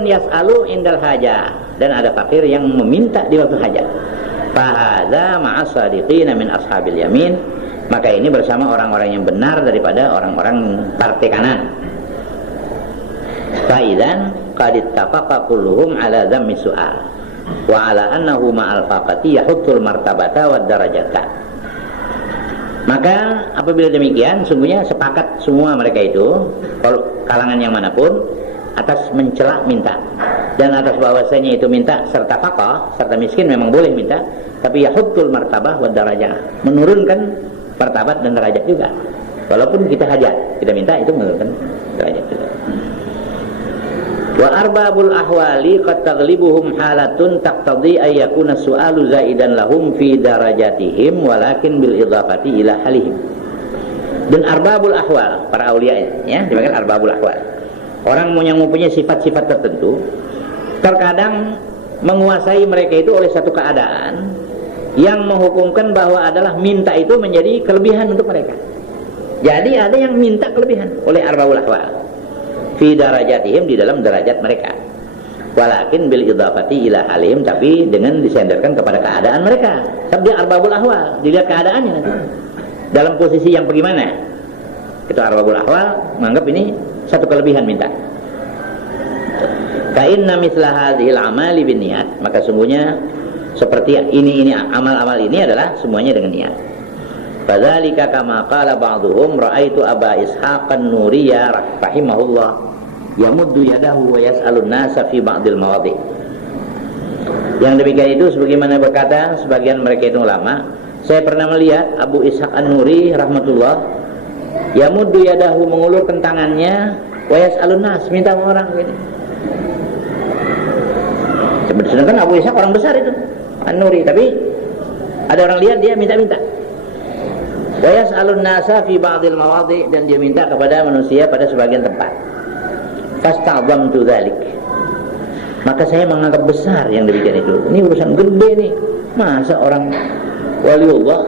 faqirun yas'alu indal hajah, dan ada fakir yang meminta di waktu hajat. Fa hadza ma'as sadiqina min ashabil yamin, maka ini bersama orang-orang yang benar daripada orang-orang partai kanan. Fa idzan qad ittafaqa kulluhum ala dhammi su'al wa ala annahu ma'al faqati yahuttul martabata wad darajata. Maka apabila demikian, sungguhnya sepakat semua mereka itu, kalau kalangan yang manapun, atas mencela minta, dan atas bahwasanya itu minta serta faqah, serta miskin memang boleh minta, tapi yahuttul martabah wad darajah, menurunkan martabat dan derajat juga. Walaupun kita hajat, kita minta, itu menurunkan derajat juga. Wa arbabul ahwali qad taghlibuhum halatun taqtadi ay yakuna su'alu zaidan lahum fi darajatihim walakin bil idafati ila halihim. Dan arbabul ahwal, para aulia ya, dipanggil arbabul ahwal. Orang yang mempunyai sifat-sifat tertentu terkadang menguasai mereka itu oleh satu keadaan yang menghukumkan bahwa adalah minta itu menjadi kelebihan untuk mereka. Jadi ada yang minta kelebihan oleh arbabul ahwal fi darajatihim, di dalam derajat mereka, walakin bil idafati ila halim, tapi dengan disenderkan kepada keadaan mereka. Sebab dia arbabul ahwal, dilihat keadaannya nanti dalam posisi yang bagaimana. Itu arbabul ahwal menganggap ini satu kelebihan minta. Fa inna mithla hadhil amali bin niat, maka sungguhnya seperti ini amal-amal ini adalah semuanya dengan niat. Fadzalika kama qala ba'dhum ra'aitu Aba Ishaq an-Nuriyya rahimahullah yamuddu yadahu wa yas'alun nasa fi ba'dil mawadhi. Yang demikian itu sebagaimana berkata sebagian mereka itu ulama, saya pernah melihat Abu Ishaq an-Nuri rahmatullah yamuddu yadahu, mengulurkan tangannya, wa yas'alun nas, minta sama orang gitu. Sedangkan Abu Ishaq orang besar itu an-Nuri, tapi ada orang lihat dia minta-minta. Wa yas'alun nasa fi ba'dil mawadhi, dan dia minta kepada manusia pada sebagian tempat. Fasta'dhamtu dzalik, maka saya menganggap besar yang demikian itu. Ini urusan gede nih, masa orang waliullah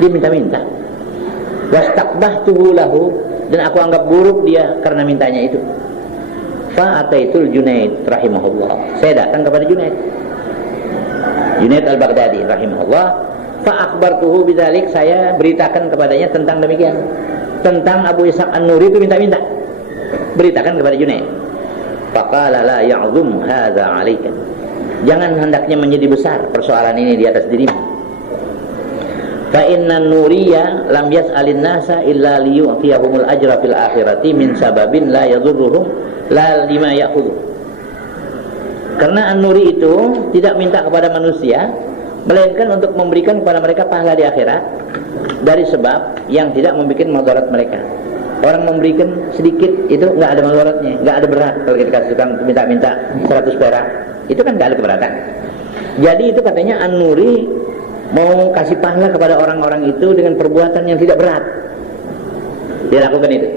dia minta-minta. Wastaqbahtuhu lahu, dan aku anggap buruk dia karena mintanya itu. Fa ataitul Junaid rahimahullah, saya datang kepada Junaid al-Baghdadi rahimahullah. Fa akhbartuhu bidzalik, saya beritakan kepadanya tentang demikian, tentang Abu Ishaq an-Nuri itu minta-minta, beritakan kepada Junaid. Faqala la ya'zum hadza 'alaika, jangan hendaknya menjadi besar persoalan ini di atas dirimu. Fa inna an-Nuriyya lam yas'alin nasa illa liyu'tiyahumul ajra fil akhirati min sababin la yadhurruhum la lima ya'khudhu. Karena an-Nuri itu tidak minta kepada manusia melainkan untuk memberikan kepada mereka pahala di akhirat dari sebab yang tidak membuat madarat mereka. Orang memberikan sedikit itu nggak ada madaratnya, nggak ada berat. Kalau kita kasihkan minta-minta 100 perak, itu kan nggak ada keberatan. Jadi itu katanya an-Nuri mau kasih pahala kepada orang-orang itu dengan perbuatan yang tidak berat. Dia lakukan itu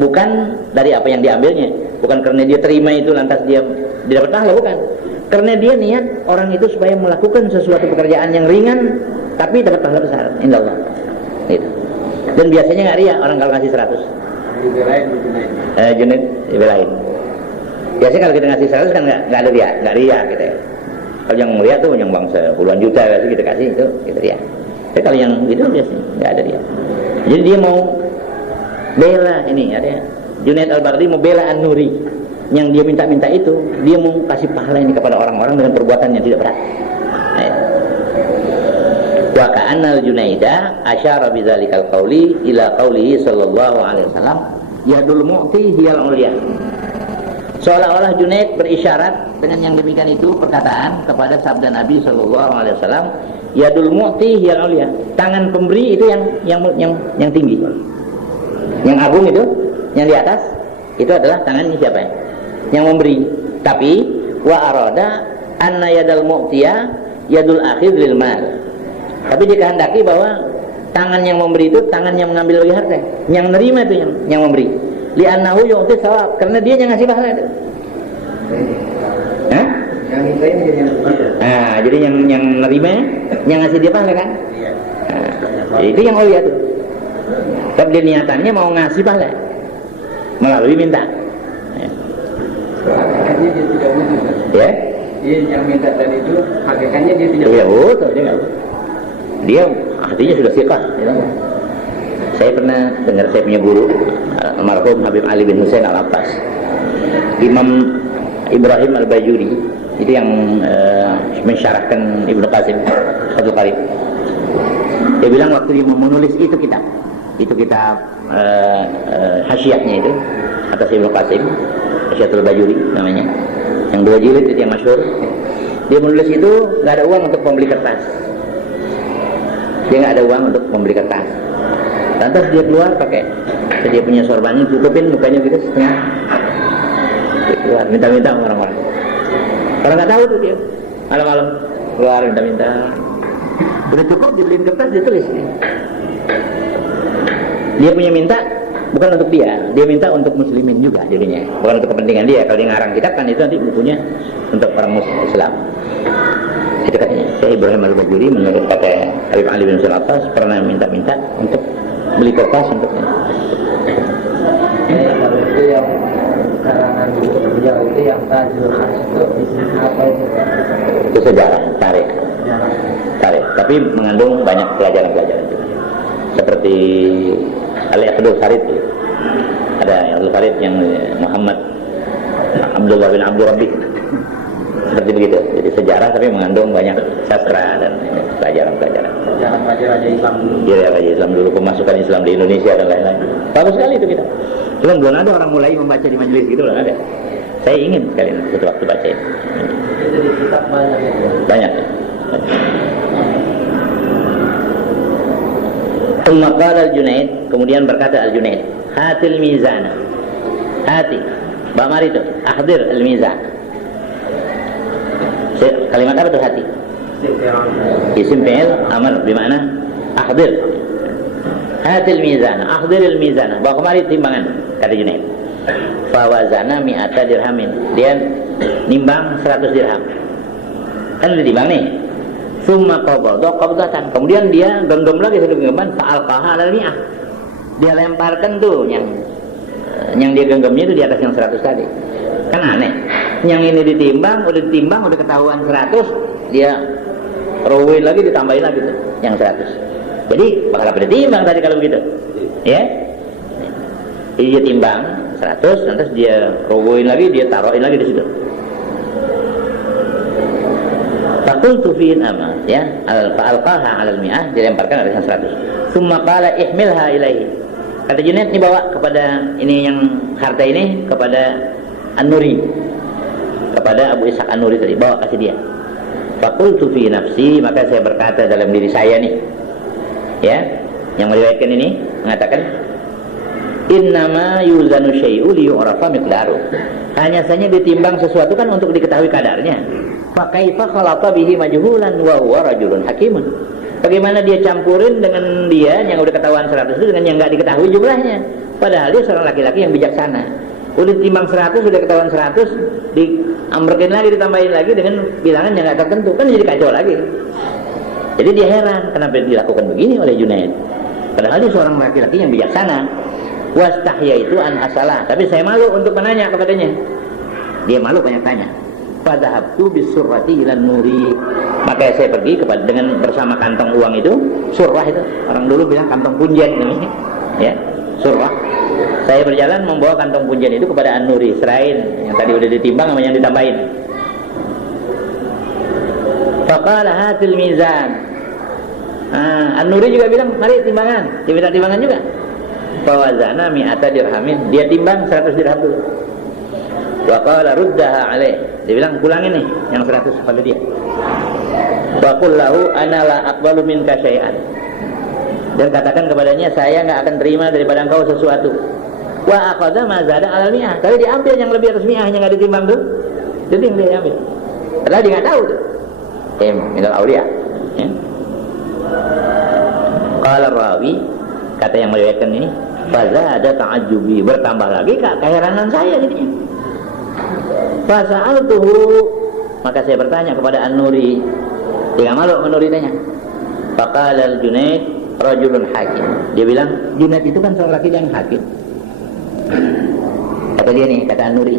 bukan dari apa yang diambilnya, bukan karena dia terima itu lantas dia dapat pahala, bukan. Karena dia niat orang itu supaya melakukan sesuatu pekerjaan yang ringan tapi dapat pahala besar insyaallah. Gitu. Dan biasanya nggak riya orang kalau ngasih 100. Junaid dibelain. Biasanya kalau kita ngasih 100 kan nggak ada riya, nggak riya gitu ya. Kalau yang riya tuh yang bangsa puluhan juta kita kasih itu riya. Tapi kalau yang itu biasanya nggak ada riya. Jadi dia mau bela ini ya. Junaid al-Baghdadi mau bela an-Nuri yang dia minta-minta itu, dia mau kasih pahala ini kepada orang-orang dengan perbuatan yang tidak berat. Wa ka'anna al-Junaida asyara bidzalikal qauli ila qaulihi sallallahu alaihi wasallam yadul mu'ti hiyal ulya. Seolah-olah Junaid berisyarat dengan yang demikian itu perkataan kepada sabda Nabi sallallahu alaihi wasallam, yadul mu'ti hiyal ulya. Tangan pemberi itu yang tinggi. Yang agung itu, yang di atas itu adalah tangan siapa ya? Yang memberi. Tapi wa arada anna yadal mu'tiya yadul akhir lil mal. Tapi dikehendaki bahwa tangan yang memberi itu tangan yang mengambil bagi harta, yang nerima itu yang memberi. Li'annahu yu'ti sawab, karena dia yang ngasih pahala itu. Hah? Yang ngitahin dia yang pahala. Nah, jadi yang nerima, yang ngasih dia pahala kan? Iya. Nah, itu yang mulia tuh. Tapi dia niatannya mau ngasih pahala melalui minta. Ya. Dia tidak Ya? Yang minta tadi itu hakikatnya dia tidak. Ya betul, dia artinya sudah siqah. Ya. Saya pernah dengar saya punya guru almarhum Habib Ali bin Husain Al-Abbas, Imam Ibrahim Al-Bajuri itu yang mensyarahkan Ibnu Qasim Fathul Qarib. Dia bilang waktu dia menulis itu kitab hasyiahnya itu atas Ibnu Qasim, Hasyiatul Bajuri namanya, yang 2 jilid itu yang masyhur. Dia menulis itu nggak ada uang untuk membeli kertas. Dia nggak ada uang untuk membeli kertas. Lantas dia keluar pakai dia punya sorbannya, tutupin mukanya gitu setengah. Dia keluar minta-minta sama orang-orang. Orang nggak tahu tuh dia. Malam-malam keluar minta-minta. Udah cukup dibeliin kertas, dia tulis. Dia punya minta bukan untuk dia minta untuk muslimin juga jadinya, bukan untuk kepentingan dia. Kalau dia ngarang kitab kan itu nanti bukunya untuk orang Islam. Itu katanya. Saya Ibrahim Al-Bajuri menurut kata Habib Ali bin Husain Al-Abbas pernah minta-minta untuk beli kertas untuknya. Kalau itu yang karangan beliau itu yang Tajul Khas itu apa itu? Itu sejarah, tarikh. Tapi mengandung banyak pelajaran-pelajaran juga. Seperti Al-Iqdul Farid. Ada Al-Iqdul Farid yang Muhammad Abdullah bin Abdul Rabbi. Seperti begitu. Jadi sejarah tapi mengandung banyak sastra dan pelajaran-pelajaran. Raja Islam dulu. Iya, Raja Islam dulu, pemasukan Islam di Indonesia dan lain-lain. Bagus sekali itu kita. Cuma belum ada orang mulai membaca di majelis gitu loh, ada. Saya ingin sekali suatu waktu baca itu. Itu di kitab banyak itu. Banyak. Qala Al-Junaid, kemudian berkata Al-Junaid, hatil mizana. Hati. Ba'mar itu, ahdir al-mizan. Kalimat apa itu hati? Isim fi'il amr bermakna ahdir. Hatil mizana, ahdiril mizana. Bawa kemari timbangan, kata Junaid. Fa wazana mi'ata dirhamin. Dia nimbang 100 dirham. Kan udah timbang nih. Summa qabada qabdatan. Kemudian dia genggam lagi satu genggaman, fa'alqaha 'alal mi'ah. Dia lemparkan tuh yang dia genggamnya itu di atas yang 100 tadi. Kan aneh. Yang ini ditimbang, udah ketahuan 100, dia rawain lagi, ditambahin lagi tuh yang 100. Jadi bakal apa ditimbang tadi kalau begitu? Ya. Jadi dia timbang 100, lantas dia rawain lagi, dia taruhin lagi di situ. Faqultu fi nama, ya, al-alqaha 'alal mi'ah, dilemparkan atas yang 100. Tsumma qala ihmilha ilaihi. Kata Junaid, ini bawa kepada ini yang harta ini kepada An-Nuri, kepada Abu Ishaq An-Nuri tadi, bawa kasih dia. Faqultu fi nafsi, maka saya berkata dalam diri saya nih, ya, yang meriwayatkan ini mengatakan, innama yuzanu syai'u liyu'rafa miqdaru. Hanya saja ditimbang sesuatu kan untuk diketahui kadarnya. Fa kaifa khalata bihi majhulan wa huwa rajulun hakimun. Bagaimana dia campurin dengan dia yang udah ketahuan 100 itu dengan yang enggak diketahui jumlahnya, padahal dia seorang laki-laki yang bijaksana. Udah timbang 100, udah ketahuan 100, diamberkin lagi, ditambahin lagi dengan bilangan yang nggak tertentu, kan jadi kacau lagi. Jadi dia heran kenapa dilakukan begini oleh Junaid, padahal dia seorang laki-laki yang bijaksana. Wastahya itu an asalah, tapi saya malu untuk menanya kepadanya. Dia malu banyak tanya. Fadhahabtu bisurrati ilan nuri, maka saya pergi dengan bersama kantong uang itu. Surrah itu orang dulu bilang kantong punjen namanya, ya, surrah. Saya berjalan membawa kantong punjen itu kepada An-Nuri, serain yang tadi udah ditimbang sama yang ditambahin. Faqala hatil mizan. An-Nuri juga bilang, mari timbangan. Dia minta timbangan juga. Fawazana mi'ata dirhamin. Dia timbang 100 dirham dulu. Wa qala ruddaha alaih. Dia bilang, pulangin nih yang 100 pada dia. Wa qul lahu ana la aqbalu minka syai'an. Dan katakan kepadanya, saya enggak akan terima daripada engkau sesuatu. Wa aqadha ma zada 'alal mi'ah. Tapi diambil yang lebih atas mi'ah yang enggak ditimbang tuh. Jadi yang dia ambil. Padahal dia enggak tahu tuh. Minal auliya. Ya. Qala rawi, kata yang meriwayatkan ini, fazada ta'ajjubi, bertambah lagi keheranan saya jadinya. Fasa'altuhu, maka saya bertanya kepada An-Nuri. Dia enggak malu An-Nuri tanya. Faqala al-Junaid rajulun hakim. Dia bilang, Junaid itu kan seorang laki yang hakim. Kata dia nih, kata An-Nuri,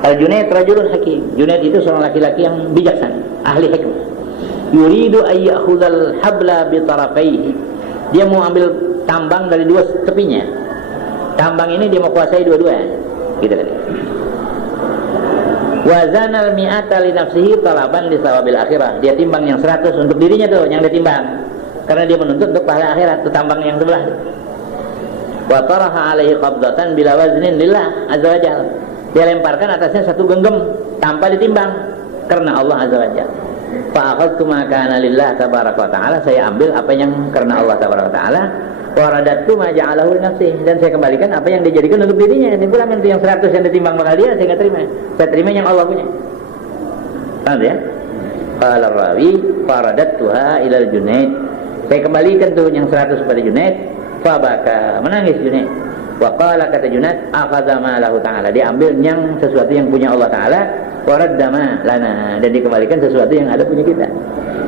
Al-Junaid rajulun hakim. Junaid itu seorang laki-laki yang bijaksana, ahli hikmah. Yuridu ay ya'khudhal habla bi tarafaihi. Dia mau ambil tambang dari dua tepinya. Tambang ini dia mau kuasai dua-duanya. Gitu kan. Wazanal mi'ata li nafsihi talaban li sawabil akhirah. Dia timbang yang 100 untuk dirinya tuh yang dia timbang. Karena dia menuntut untuk pahala akhirat, itu tambang yang sebelah. Wa taraha alaihi qabdatan bila waznin lillah azza wajalla. Dia lemparkan atasnya satu genggam tanpa ditimbang karena Allah azza wajalla. Fa akhadtu ma kana lillah tabaraka wa taala, saya ambil apa yang karena Allah tabaraka wa taala, wa radattu ma ja'alahu li nafsihi, dan saya kembalikan apa yang dijadikan untuk dirinya. Dia pulang itu yang 100 yang ditimbang bakal dia, saya enggak terima. Saya terima yang Allah punya. Paham ya? Qala rawi faradattuha ila al-Junaid. Saya kembalikan tuh yang 100 pada Junaid, fa baka, menangis Junaid. Wa qala, kata Junaid, akhadha ma lahu ta'ala, dia ambil yang sesuatu yang punya Allah taala, wa radda ma lana, dan dikembalikan sesuatu yang ada punya kita.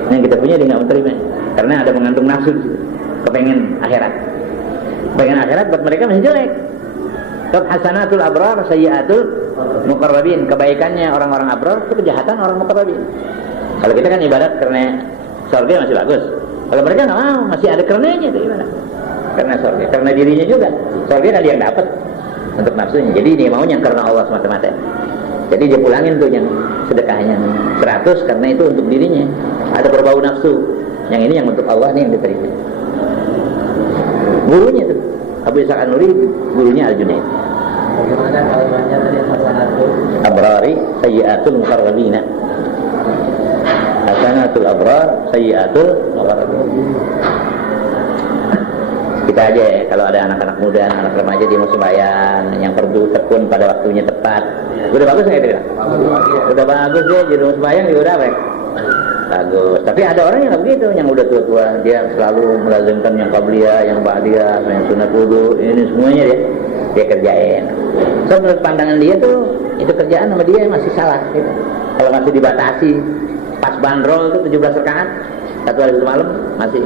Yang kita punya dia enggak menerima karena ada mengandung nafsu, kepengen akhirat. Kepengen akhirat buat mereka masih jelek. Qad hasanatul abrar sayyiatul muqarrabin. Kebaikannya orang-orang abrar itu kejahatan orang muqarrabin. Kalau kita kan ibadat karena surga masih bagus. Kalau mereka nggak mau, masih ada karenanya itu ibadat. Karena surga, karena dirinya juga. Surga kan dia yang dapat untuk nafsunya. Jadi dia maunya karena Allah semata-mata. Jadi dia pulangin tuh yang sedekahnya 100 karena itu untuk dirinya. Ada berbau nafsu. Yang ini yang untuk Allah nih yang diterima. Gurunya tuh Abu Ishaq An-Nuri, gurunya Al-Junaid. Bagaimana kalimatnya tadi hasanatul abrari sayyiatul muqarrabina. Hasanatul abrar sayyiatul muqarrabin. Kita aja ya, kalau ada anak-anak muda, anak remaja dia mau sembahyang, yang perdu tekun pada waktunya tepat. Udah bagus nggak itu? Udah bagus ya, jadi mau sembahyang juga udah baik. Bagus. Tapi ada orang yang nggak begitu, yang udah tua-tua, dia selalu melazimkan yang qabliyah, yang ba'diyah, yang sunat wudu, ini semuanya dia kerjain. So menurut pandangan dia tuh, itu kerjaan sama dia masih salah. Gitu. Kalau masih dibatasi, pas bandrol tuh 17 rakaat, satu hari semalam masih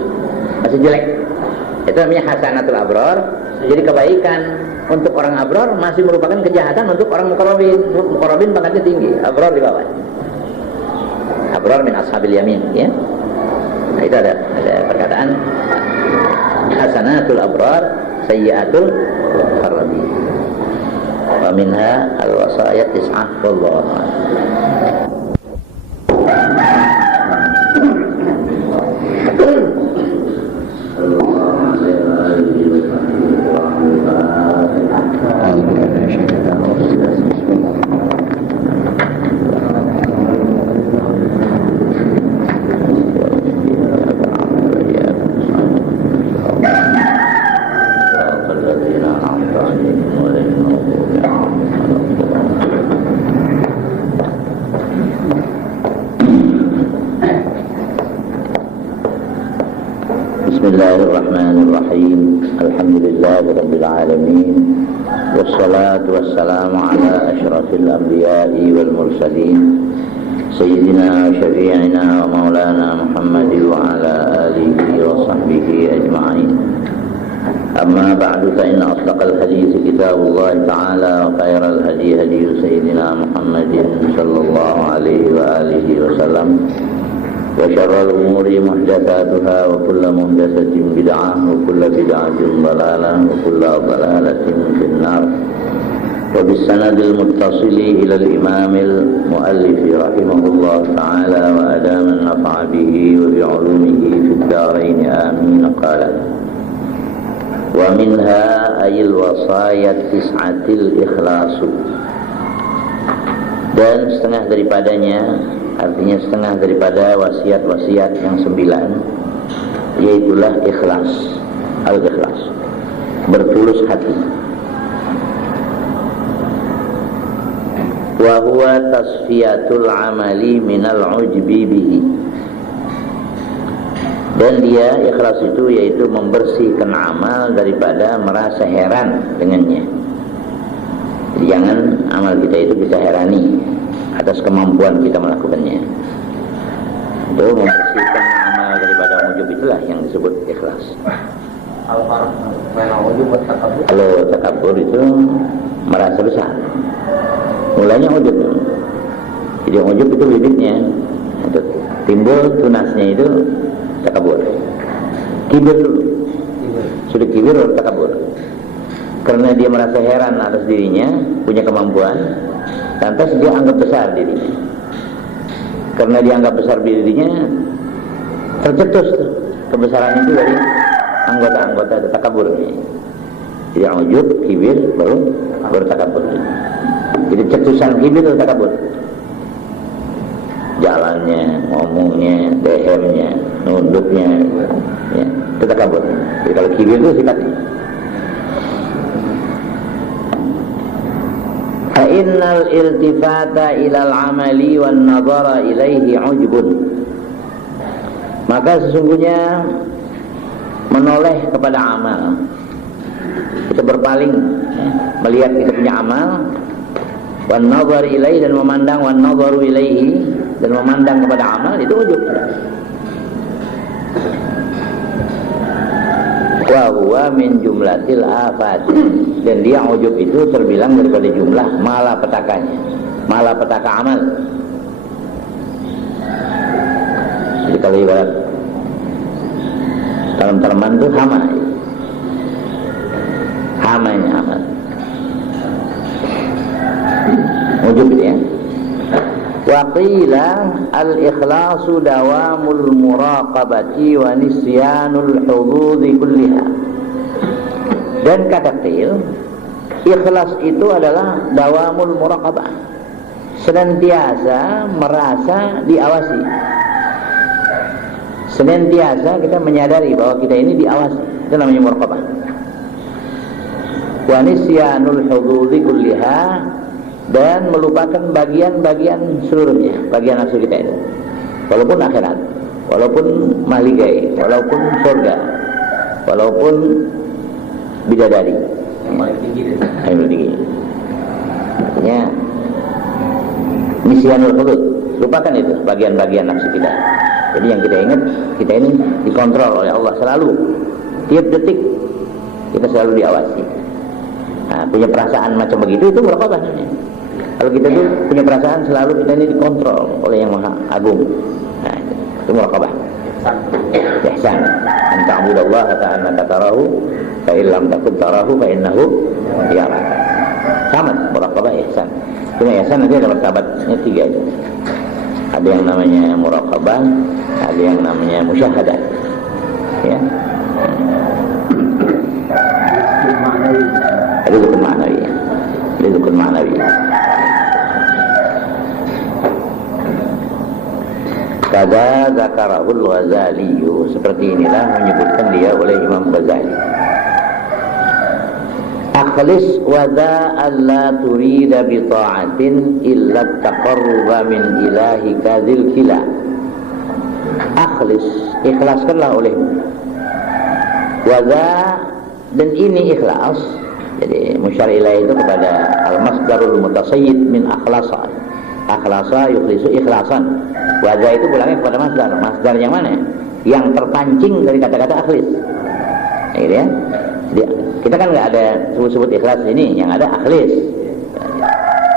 jelek. Itu namanya hasanatul abrar. Jadi kebaikan untuk orang abrar masih merupakan kejahatan untuk orang muqarrabin. Muqarrabin pangkatnya tinggi, abrar di bawah. Abrar min ashabil yamin, ya. Nah, itu ada perkataan hasanatul abrar sayyiatul muqarrabin. Wa minha al-wasayat tis'ah wallahu a'lam. Bismillahirrahmanirrahim. Alhamdulillahi rabbil alamin. Wassalatu wassalamu ala asyrafil anbiya'i wal mursalin sayyidina wa syafi'ina wa maulana Muhammadin wa ala alihi wa sahbihi ajma'in. Amma ba'du, fa inna asdaqal hadits kitabullah ta'ala wa khairal hadi hadi sayyidina Muhammadin sallallahu alaihi wa alihi wa sallam. وشر الأمور محدثاتها وكل محدثة بدعة وكل بدعة ضلالة وكل ضلالة في النار. وبالسند المتصل إلى الإمام المؤلف رحمه الله تعالى وأدام النفع به وبعلومه في الدارين آمين. قال: ومنها أي الوصايا التسعة الإخلاص. Dan setengah daripadanya, artinya setengah daripada wasiat-wasiat yang 9, yaitulah ikhlas, al-ikhlas, bertulus hati. Wa huwa tasfiyatul amali minal ujbi bihi. Dan dia ikhlas itu yaitu membersihkan amal daripada merasa heran dengannya. Jadi jangan amal kita itu kita herani atas kemampuan kita melakukannya. Itu membersihkan amal daripada ujub, itulah yang disebut ikhlas. Al-farq baina ujub wa takabbur. Kalau takabur itu merasa besar, Mulanya ujub. Jadi ujub itu bibitnya. Itu timbul tunasnya itu takabur. Kibir dulu. Sudah kibir baru takabur. Karena dia merasa heran atas dirinya, punya kemampuan, lantas dia anggap besar dirinya. Karena dia anggap besar dirinya, tercetus kebesaran itu dari anggota-anggota takabur. Jadi ujub, kibir, baru takabur. Jadi cetusan kibir itu takabur. Jalannya, ngomongnya, lehernya, nunduknya, ya, itu takabur. Jadi kalau kibir itu sifatnya. Fa'innal iltifata ilal amali wan nadhara ilaihi ujbun. Maka sesungguhnya menoleh kepada amal, kita berpaling melihat kita punya amal, wan nadhar ilaihi, dan memandang, wan nadharu ilaihi, dan memandang kepada amal, itu ujub. Wa huwa min jumlatil afat, dan dia ujub itu terbilang daripada jumlah malapetakanya, malapetaka amal. Jadi kalau ibarat tanaman itu hamanya amal. Ujub itu ya. Wa qila al-ikhlasu dawamul muraqabati wa nisyanul hududhi kulliha. Dan kata qil, ikhlas itu adalah dawamul muraqabah, senantiasa merasa diawasi, senantiasa kita menyadari bahwa kita ini diawasi, itu namanya muraqabah. Wa nisyanul hududhi kulliha, dan melupakan bagian-bagian seluruhnya, bagian nafsu kita itu, walaupun akhirat, walaupun mahligai, walaupun surga, walaupun bidadari, yang tinggi. Artinya nisyanul hudud, lupakan itu bagian-bagian nafsu kita. Jadi yang kita ingat, kita ini dikontrol oleh Allah selalu, tiap detik kita selalu diawasi. Nah, punya perasaan macam begitu, itu muraqabah namanya. Kalau kita tuh punya perasaan selalu kita ini dikontrol oleh Yang Maha Agung, nah, itu muraqabah. Ihsan, an ta'budallaha ka'annaka tarahu, fa in lam takun tarahu fa innahu yaraka. Sama muraqabah ihsan. Cuma ihsan nanti ada martabatnya 3 itu. Ada yang namanya muraqabah, ada yang namanya musyahadah. Ya. Itu rukun ma'nawi. Itu rukun ma'nawi. Kada zakarahul Ghazali, seperti inilah menyebutkan dia oleh Imam Ghazali. Akhlis wada alla turida bi ta'atin illa taqarruba min ilahika dzil kila. Akhlis, ikhlaskanlah olehmu. Wada, dan ini ikhlas. Jadi musyar ilaih itu kepada al-masdarul mutasayyid min akhlasa. Akhlasa yukhlisu ikhlasan. Wajah itu pulangnya kepada masdar. Masdar yang mana? Yang terpancing dari kata-kata akhlis. Gitu ya. Jadi, kita kan nggak ada sebut-sebut ikhlas ini, yang ada akhlis.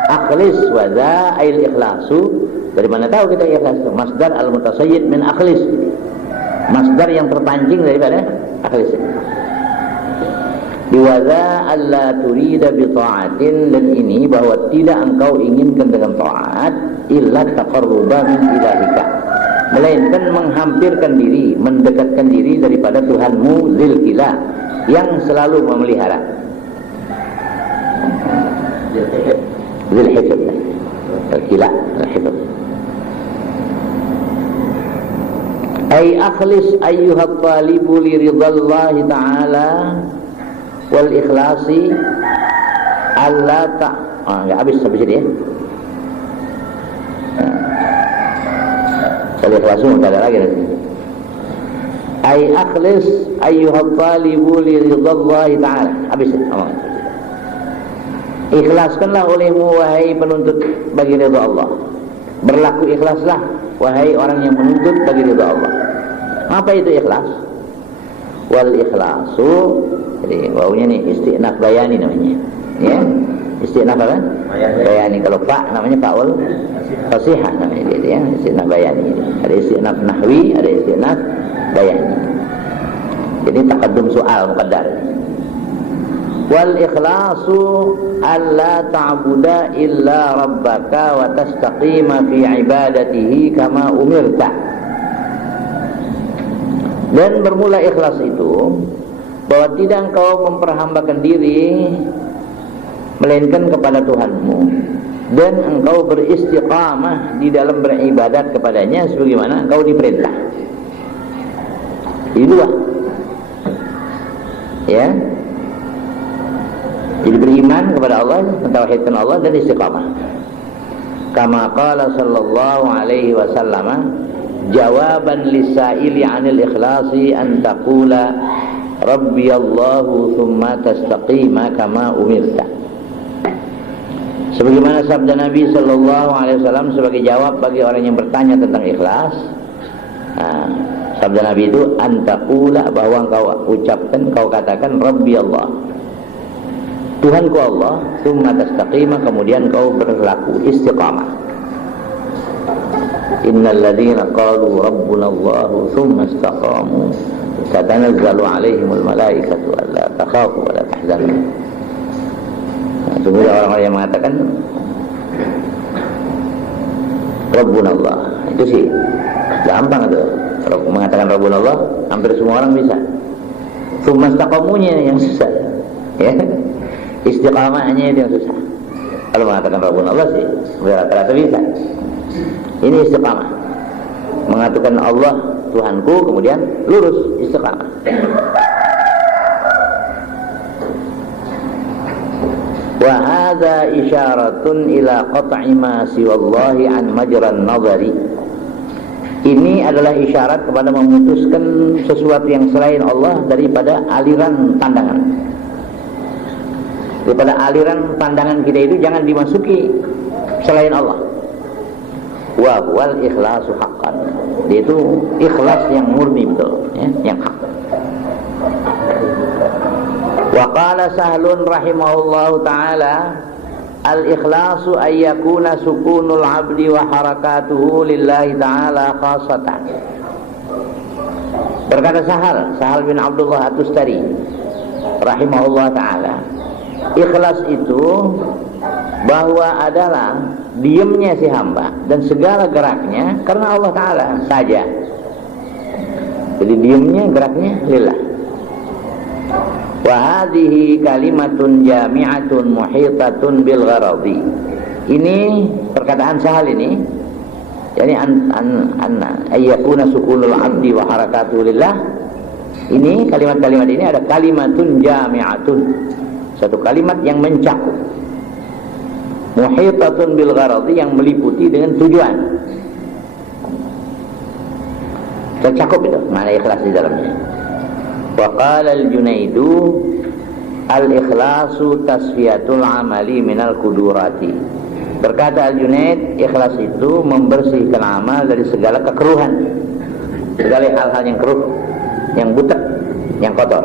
Akhlis wajah ail ikhlasu. Dari mana tahu kita ikhlas? Masdar al-mutasayyid min akhlis. Masdar yang terpancing daripada akhlis. Biwaza alla turida bi ta'atin, dan ini bahwa tidak engkau inginkan dengan taat illa taqarruba min ilahika, melainkan menghampirkan diri, mendekatkan diri daripada Tuhanmu dzil kila, yang selalu memelihara. Dzil hifz, al-kila, al-hifz. Ay akhlis ayyuhat talibu li ridallahi ta'ala wal ikhlasi alla ta, enggak habis sampai sini ya. Wal ikhlasu enggak ada lagi nanti. Ay akhlis ayyuhat talibu li ridallahi ta'ala, habis ya. Ikhlaskanlah olehmu wahai penuntut bagi ridha Allah. Berlaku ikhlaslah wahai orang yang menuntut bagi ridha Allah. Apa itu ikhlas? Wal ikhlasu, jadi wawunya nih istinaf bayani namanya, ya. Isti'naf apa? Bayani. Kalau fa namanya fa'ul fasihah namanya dia ya, isti'naf bayani. Ada isti'naf nahwi, ada isti'naf bayani. Jadi taqaddum soal muqaddar. Wal ikhlasu alla ta'buda illa rabbaka wa tastaqima fi ibadatihi kama umirta. Dan bermula ikhlas itu bahwa tidak engkau memperhambakan diri melainkan kepada Tuhanmu, dan engkau beristiqamah di dalam beribadat kepadanya sebagaimana engkau diperintah. Ini dua, ya. Jadi beriman kepada Allah, mentauhidkan Allah, dan istiqamah. Kama qala sallallahu alaihi wasallam, jawaban lisaili 'anil ikhlasi an taqula Rabbi Allahu thumma tastaqima kama umirta. Sebagaimana sabda Nabi sallallahu alaihi wasallam sebagai jawab bagi orang yang bertanya tentang ikhlas. Sabda Nabi itu antaqula, bahwa engkau ucapkan, kau katakan Rabbi Allah, Tuhanku Allah, thumma tastaqima, kemudian kau berlaku istiqamah. Innal ladzina qalu rabbuna Allah thumma istaqamu tatanazzalu alaihimul malaikatu alla takhafu wa la tahzanu. Sungguhnya orang-orang yang mengatakan Rabbuna Allah, itu sih gampang itu. Mengatakan Rabbuna Allah hampir semua orang bisa. Tsumma istaqamunya yang susah, ya. Istiqamahnya itu yang susah. Kalau mengatakan Rabbuna Allah sih rata-rata bisa. Ini istiqamah, mengatakan Allah Tuhanku, kemudian lurus istiqamah. Wa hadza isyaratun ila qat'i ma siwallahi an majran nazari. Ini adalah isyarat kepada memutuskan sesuatu yang selain Allah daripada aliran pandangan. Daripada aliran pandangan kita itu jangan dimasuki selain Allah. Wa huwal ikhlasu haqqan. Itu ikhlas yang murni betul, ya, yang hak. Wa qala Sahlun rahimahullahu taala, al-ikhlasu ay yakuna sukunul 'abdi wa harakatuhu lillahi ta'ala khassatan. Berkata Sahal bin Abdullah At-Tustari rahimahullah taala, ikhlas itu bahwa adalah diamnya si hamba dan segala geraknya karena Allah taala saja. Jadi diamnya, geraknya lillah. Wa hadhihi kalimatun jami'atun muhitatun bil gharadi. Ini perkataan Sahal ini, yani ayyakuna sukunul 'abdi wa harakatuhu lillah. Ini kalimat-kalimat ini ada kalimatun jami'atun, satu kalimat yang mencakup, muhitatun bil gharadi, yang meliputi dengan tujuan. Tercakup itu makna ikhlas di dalamnya. Wa qala al-Junaidu al-ikhlasu tasfiyatul amali minal kudurati. Berkata Al-Junaid, ikhlas itu membersihkan amal dari segala kekeruhan, segala hal-hal yang keruh, yang butek, yang kotor,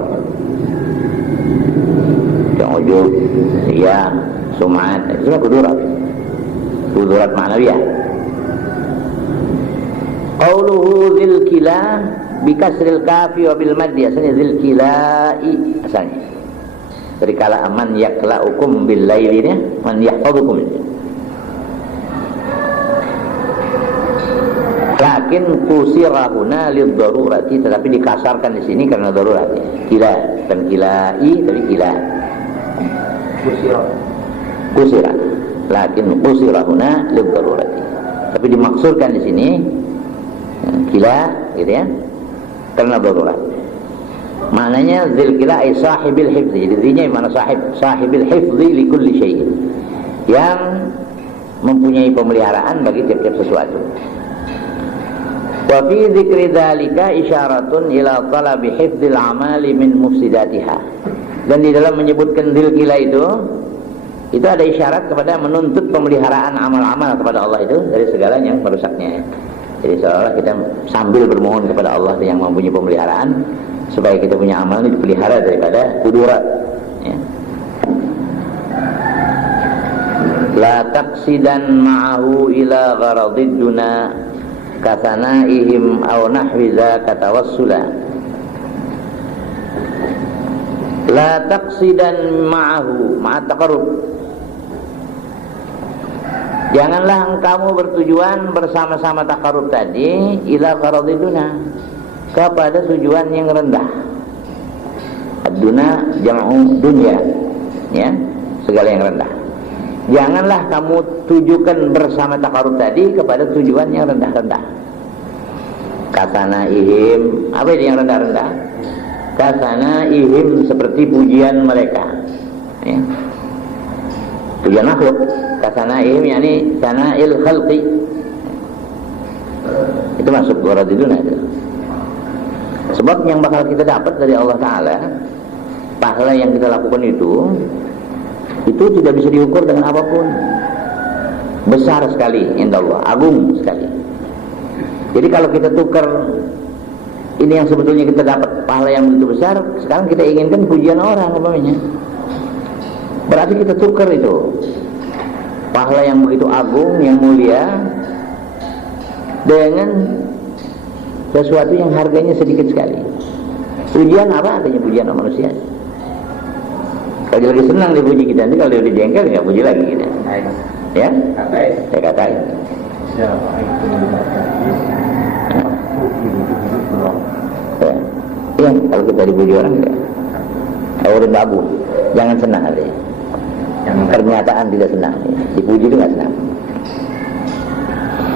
yang ujub, ya, sum'at, itu semua kudurat ma'nawiyah. Qauluhu dzil kila bikasril kafi wa bil maddi, asalnya dzil kilai asalnya. Dari kala man yaklaukum bil lailina man yahfazukum. Lakin kusirahuna lid darurati, tetapi dikasarkan di sini karena darurat. Kila dan kilai, tapi kila. Kusira. Lakin kusirahuna lid darurati. Tapi dimaksudkan di sini kila, gitu ya, karena darurat. Maknanya zil kila ay sahibil hifzi. Jadi zinya mana sahibil hifzi li kulli syai', yang mempunyai pemeliharaan bagi tiap-tiap sesuatu. Wa fi dzikri dzalika isyaratun ila talabi hifdzil amali min mufsidatiha. Dan di dalam menyebutkan zil kila itu ada isyarat kepada menuntut pemeliharaan amal-amal kepada Allah itu dari segala yang merusaknya. Jadi seolah kita sambil bermohon kepada Allah yang mempunyai pemeliharaan supaya kita punya amal ini dipelihara daripada kudurat, ya. La taqsidan ma'ahu ila gharadid duna kasanaihim aw nahwi dzaka tawassula. La taqsidan ma'ahu ma'at taqarrub. Janganlah engkau bertujuan bersama-sama taqarrub tadi ila gharadid duna, kepada tujuan yang rendah. Ad-duna jam'u dunya, ya, segala yang rendah. Janganlah kamu tujukan bersama taqarrub tadi kepada tujuan yang rendah-rendah. Kasana ihim, apa itu yang rendah-rendah? Kasana ihim, seperti pujian mereka, ya. Pujian makhluk. Kasana ihim yakni sana'il khalqi, itu masuk gharadiduna itu. Sebab yang bakal kita dapat dari Allah Ta'ala, pahala yang kita lakukan itu tidak bisa diukur dengan apapun. Besar sekali indah Allah, agung sekali. Jadi kalau kita tukar ini yang sebetulnya kita dapat pahala yang begitu besar, sekarang kita inginkan pujian orang umpamanya, berarti kita tukar itu pahala yang begitu agung, yang mulia, dengan sesuatu yang harganya sedikit sekali. Pujian apa artinya? Pujian manusia. Kalau lagi senang dipuji kita, nanti kalau dia udah jengkel nggak puji lagi kita. Ya? Saya katain. Ya. Ya, kalau kita dipuji orang ya, orang babu, jangan senang aja. Pernyataan tidak senang, ya. Dipuji itu nggak senang.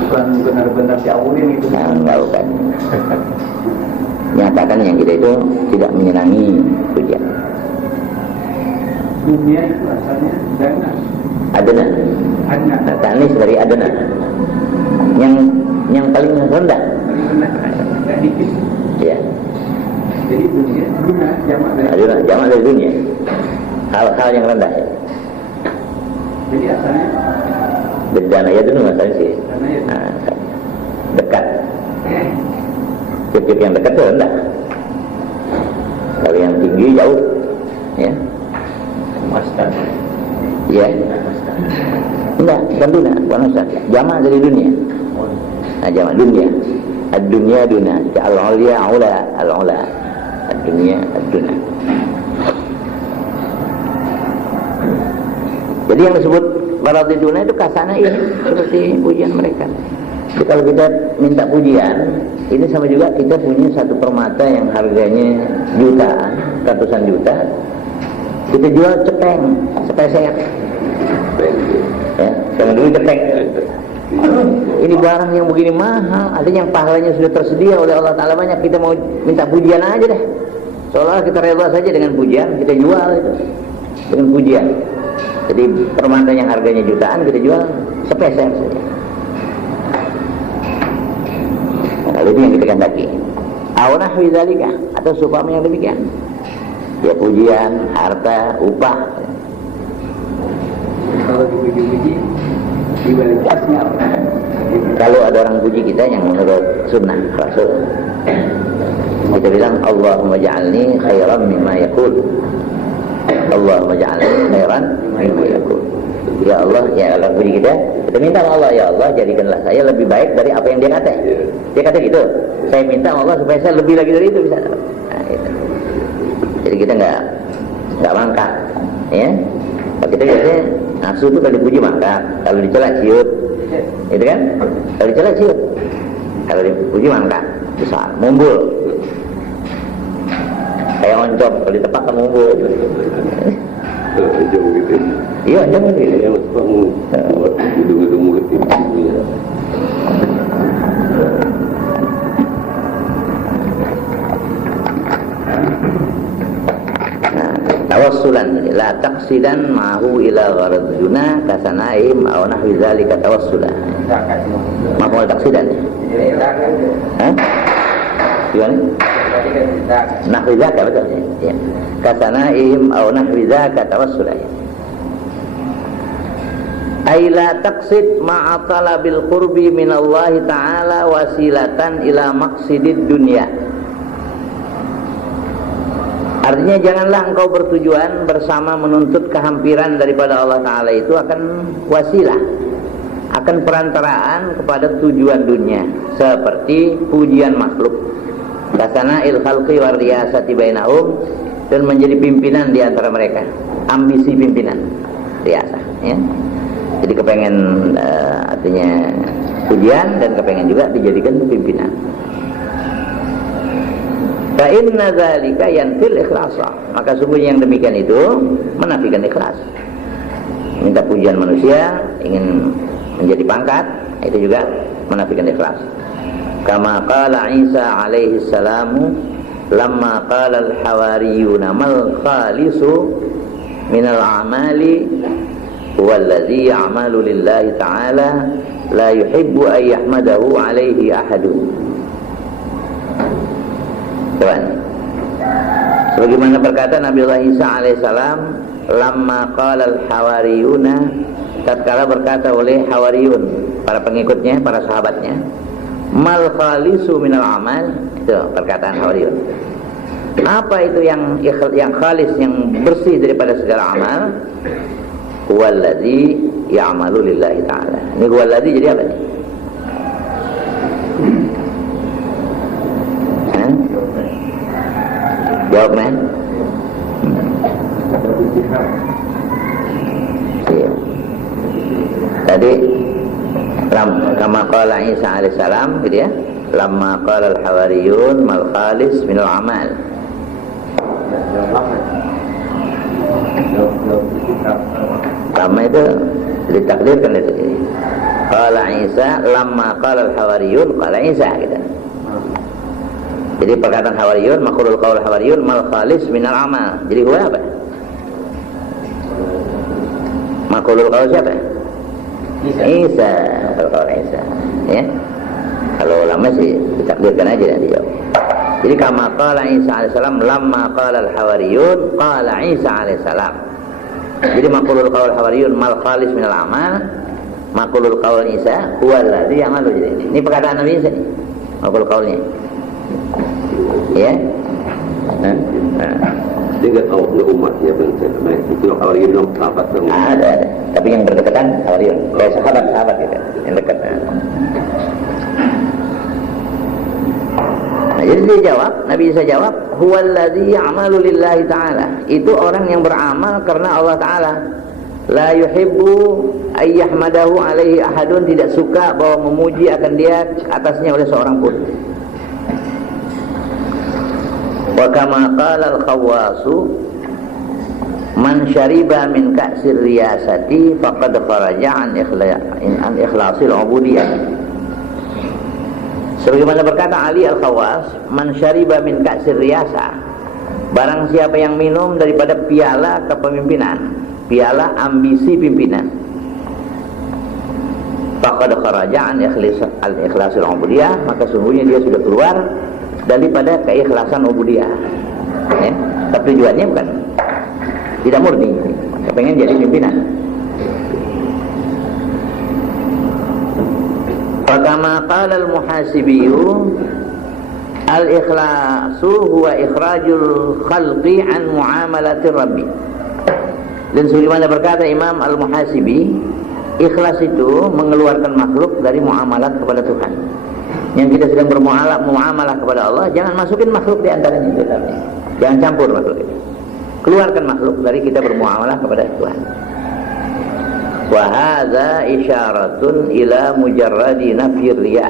Bukan benar-benar diawulin itu. Nah, enggak, bukan. Nyatakan yang kita itu tidak menyenangi pujian. Dunia itu asalnya dana. Adana. Nah, tanis dari adana. Yang paling rendah. Ya. Jadi dunia, jamak dari adana, jamak dari dunia. Hal-hal yang rendah. Ya. Jadi asalnya berdana ya dulu asalnya sih. Nah, dekat. Tiap yang dekat itu rendah. Kalau yang tinggi jauh, ya. Ustaz. Ya. Enggak, bukan duna, bukan ustaz. Jamak dari dunia. Nah, jamak dunia. Ad-dunya duna, al-ulya ula, al-ula. Ad-dunya ad-duna. Jadi yang disebut gharadiduna itu kasana ini seperti pujian mereka. Jadi kalau kita minta pujian, ini sama juga kita punya satu permata yang harganya jutaan, ratusan juta. Kita jual cepeng, sepeser. Ya, jangan dulu cepeng. Ini barang yang begini mahal, ada yang pahalanya sudah tersedia oleh Allah Ta'ala banyak. Kita mau minta pujian aja deh. Seolah kita rela saja dengan pujian, kita jual itu dengan pujian. Jadi permata yang harganya jutaan kita jual sepeser saja. Nah, itu yang kita kehendaki. Awnah widzalika, atau supaya yang demikian. Ya pujian, harta, upah. Kalau dipuji-puji dibalik jasnya. Kalau ada orang puji kita yang menurut sunnah Rasul, kita bilang Allahumma ja'alni khairan mimma yaqul. Allahumma ja'alni khairan mimma yaqul. Ya Allah, ya Allah puji kita minta sama Allah, ya Allah jadikanlah saya lebih baik dari apa yang dia kata. Dia kata gitu. Saya minta sama Allah supaya saya lebih lagi dari itu bisa. Nah, gitu. Jadi kita nggak mangkak, ya. Kalau kita biasanya nafsu itu kalau dipuji mangkak, kalau dicela ciut, gitu kan? Kalau dicela ciut, kalau dipuji mangkak, besar, mumbul. Kayak oncom, kalau ditepak kan mumbul. Jauh gitu. Iya, oncom gitu. Ya, buat hidung-hidung mulut itu. Tawassulan, la taqsidan ma'ahu ila gharaduna kasanaim aw nahwi dzalika tawassulan. Maf'ul taqsidan. Hah? Gimana? Nahwi dzaka betul ya. Kasanaim aw nahwi dzaka tawassulan. Ay la taqsid ma'a talabil qurbi minallahi ta'ala wasilatan ila maqsidid dunya. Artinya janganlah engkau bertujuan bersama menuntut kehampiran daripada Allah Ta'ala itu akan wasilah, akan perantaraan kepada tujuan dunia, seperti pujian makhluk, kasana'il khalqi war riyasati bainahum, dan menjadi pimpinan di antara mereka, ambisi pimpinan, riasah, ya. Jadi kepengen artinya pujian dan kepengen juga dijadikan pimpinan. Fa inna dzalika yanfil ikhlasa, maka sungguhnya yang demikian itu menafikan ikhlas. Minta pujian manusia, ingin menjadi pangkat, itu juga menafikan ikhlas. Kama qala Isa alaihi salamu lamma qala al-hawariyuna mal khalisu minal a'mali huwallazi ya'malu lillahi ta'ala la yuhibbu an yahmadahu alaihi ahadun. Tuan, sebagaimana berkata Nabiullah Isa alaihissalam, lamma qala al-hawariyuna, tatkala berkata oleh hawariyun, para pengikutnya, para sahabatnya, mal khalisu minal amal, itu perkataan hawariyun. Apa itu yang khalis, yang bersih daripada segala amal? Huwallazi ya'malu lillahi ta'ala. Ini huwallazi jadi apa nih? Jawab men. Tadi kama qala Isa alaihissalam gitu ya, lamma qala al-hawariyun mal khalis minal amal. Lama itu ditakdirkan itu. Qala Isa lamma qala al-hawariyun qala Isa gitu. Jadi perkataan hawariyun, maqulul qaul hawariyun mal khalis minal amal. Jadi huwa apa? Maqulul qaul siapa? Isa. Qaul Isa. Ya. Kalau lama sih ditakdirkan aja nanti jawab. Jadi kama qala Isa alaihissalam lamma qala al-hawariyun qala Isa alaihissalam. Jadi maqulul qaul hawariyun mal khalis minal amal. Maqulul qaul Isa huwa alladzi ya'malu. Jadi ini perkataan Nabi Isa nih. Maqulul qaulnya. Ya, dia nggak tahu punya umatnya benar. Itu hawariyun belum sahabat dong. Ada, tapi yang berdekatan hawariyun. Kayak sahabat gitu, yang dekat. Nah, jadi dia jawab, Nabi Isa jawab, huwallazi ya'malu lillahi ta'ala. Itu orang yang beramal karena Allah Ta'ala. La yuhibbu ayyahmadahu alaihi ahadun, tidak suka bahwa memuji akan dia atasnya oleh seorang pun. Wa kama qala al-khawwasu man syariba min ka'sir riyasati faqad kharaja an ikhlasil ubudiyah. Sebagaimana berkata Ali al-Khawwas, man syariba min ka'sir riyasa, barang siapa yang minum daripada piala kepemimpinan, piala ambisi pimpinan, faqad kharaja an ikhlasil ubudiyah, maka sungguhnya dia sudah keluar daripada keikhlasan ubudiyah. Ya, tapi tujuannya bukan, tidak murni, kepengen jadi pimpinan. Kama qala al-muhasibiyyu al-ikhlasu huwa ikhrajul khalqi an muamalatir rabbi. Dan sebagaimana berkata Imam Al-Muhasibi, ikhlas itu mengeluarkan makhluk dari muamalat kepada Tuhan. Yang kita sedang bermuamalah kepada Allah, jangan masukin makhluk di antaranya itu. Jangan campur makhluk itu. Keluarkan makhluk dari kita bermuamalah kepada Tuhan. Wa hadza isyaratun ila mujarradi nafyir riya.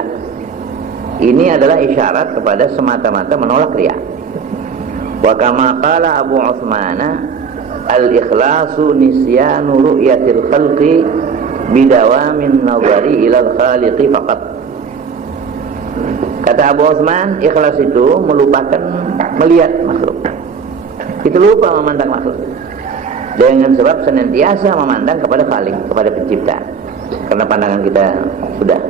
Ini adalah isyarat kepada semata-mata menolak riya. Wa kama qala Abu Utsman, al-ikhlasu nisyanu ru'yatil khalqi bidawamin nazari ilal khaliqi faqat. Kata Abu Utsman, ikhlas itu melupakan melihat makhluk. Kita lupa memandang makhluk, dengan sebab senantiasa memandang kepada Khalik, kepada pencipta. Karena pandangan kita sudah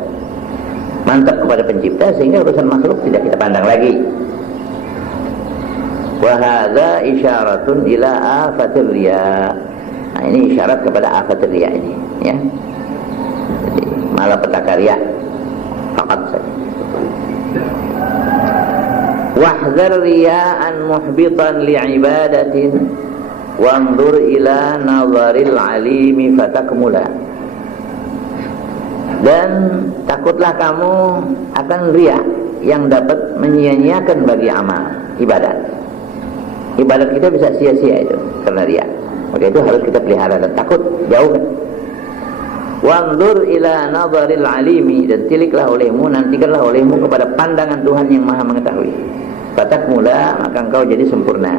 mantap kepada pencipta, sehingga urusan makhluk tidak kita pandang lagi. Wa hadza isyaratun ila afatir riya. Nah, ini isyarat kepada afatir riya ini, ya. Jadi malapetaka riya fakat saja. Wahdzar riya'an muhbitan li'ibadatin wanzur ila nazaril alimi fatakmula. Dan takutlah kamu akan riya yang dapat menyia-nyiakan bagi amal ibadat. Ibadat kita bisa sia-sia itu karena riya. Maka itu harus kita pelihara dan takut jauhkan. Wanzur ila nazaril alimi, dan tiliklah olehmu, nantikanlah olehmu kepada pandangan Tuhan yang Maha mengetahui. Fatakmula, maka engkau jadi sempurna.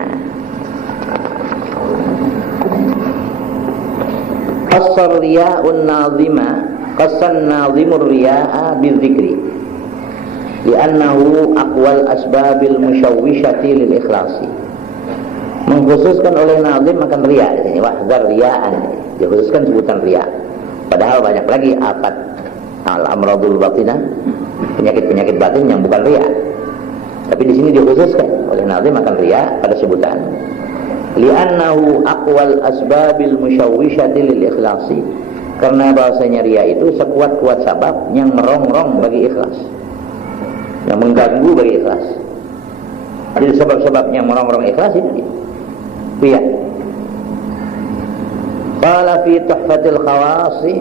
Qassar riya'un nazima, qassan nazimur riya'a bizikri li'annahu aqwal asbabil musyawwishati lil ikhlasi. Mengkhususkan oleh nazim akan riya di sini, wahdzar riya'an, dikhususkan sebutan riya. Padahal banyak lagi afat al-amradul batinah, penyakit-penyakit batin yang bukan riya. Tapi di sini dikhususkan oleh nazim akan riya pada sebutan. Li'annahu aqwal asbabil musyawwishati lil ikhlasi. Karena bahasanya riya itu sekuat-kuat sabab yang merongrong bagi ikhlas, yang mengganggu bagi ikhlas. Jadi sebab-sebab yang merongrong ikhlas ini riya. Qala fi tuhfatil khawasi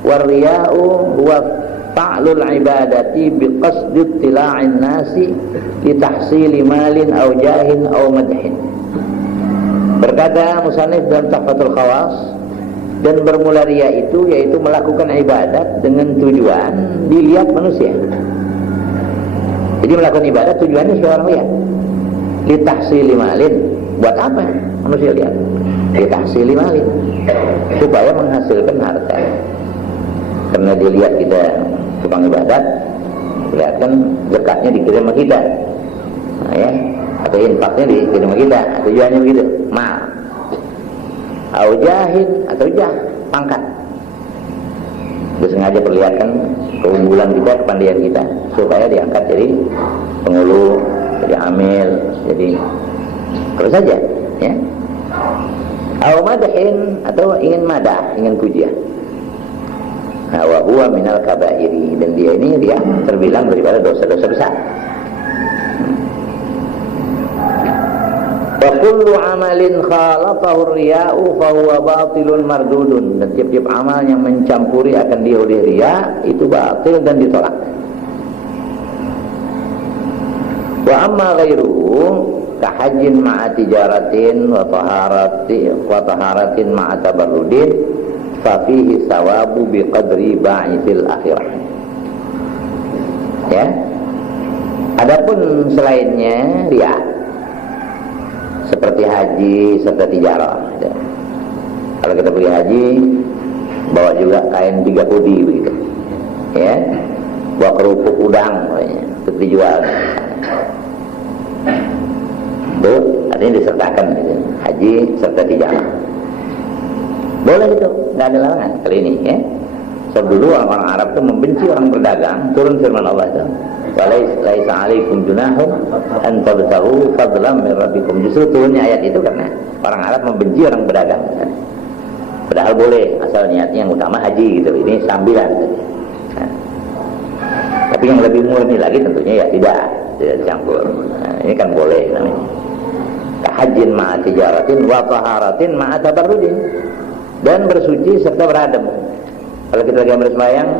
warriya'u huwa fa'lul ibadati biqasdi ittila'in nasi litahsili malin aw jahin aw madhin. Berkata musannif dalam tuhfatul khawas, dan bermula riya itu yaitu melakukan ibadat dengan tujuan dilihat manusia. Jadi melakukan ibadat tujuannya supaya orang lihat. Litahsili malin, buat apa manusia lihat? Litahsili malin, supaya menghasilkan harta. Karena dilihat kita tukang ibadat, kelihatan zakatnya dikirim sama kita, nah, ya, atau infaknya dikirim sama kita, tujuannya begitu, mal, au jahin atau jah, pangkat. Dia sengaja perlihatkan keunggulan kita, kepandaian kita, supaya diangkat jadi pengulu, jadi amil, jadi terus saja, ya. Au madhin, atau ingin madah, ingin pujian. Nah, wa huwa minal kabairi, dan dia terbilang daripada dosa-dosa besar. Wa kullu amalin khalatahu riya'u fa huwa batilun mardudun, dan tiap-tiap amal yang mencampuri akan dia oleh riya itu batil dan ditolak. Wa amma ghairuhu kahajin ma'a tijaratin wa taharatin ma'a tabarrudin fa fihi sawabu biqadri ba'ithil akhirah. Ya. Adapun selainnya riya, seperti haji serta tijarah. Ya. Kalau kita pergi haji, bawa juga kain 3 kodi begitu. Ya. Bawa kerupuk udang untuk dijual. Itu artinya disertakan gitu. Haji serta tijarah. Boleh itu, nggak ada larangan kali ini, ya. Sebab dulu orang-orang Arab itu membenci orang berdagang. Turun firman Allah itu, "Walaisa 'alaikum junahun an tabtaghu fadlan min rabbikum." Justru turunnya ayat itu karena orang Arab membenci orang berdagang. Padahal boleh, asal niatnya yang utama haji gitu. Ini sambilan. Nah. Tapi yang lebih murni lagi tentunya ya tidak dicampur. Nah, ini kan boleh namanya. Kahajin ma'a tijaratin wa taharatin ma'a tabarrudin, dan bersuci serta beradem. Kalau kita lagi bersembahyang,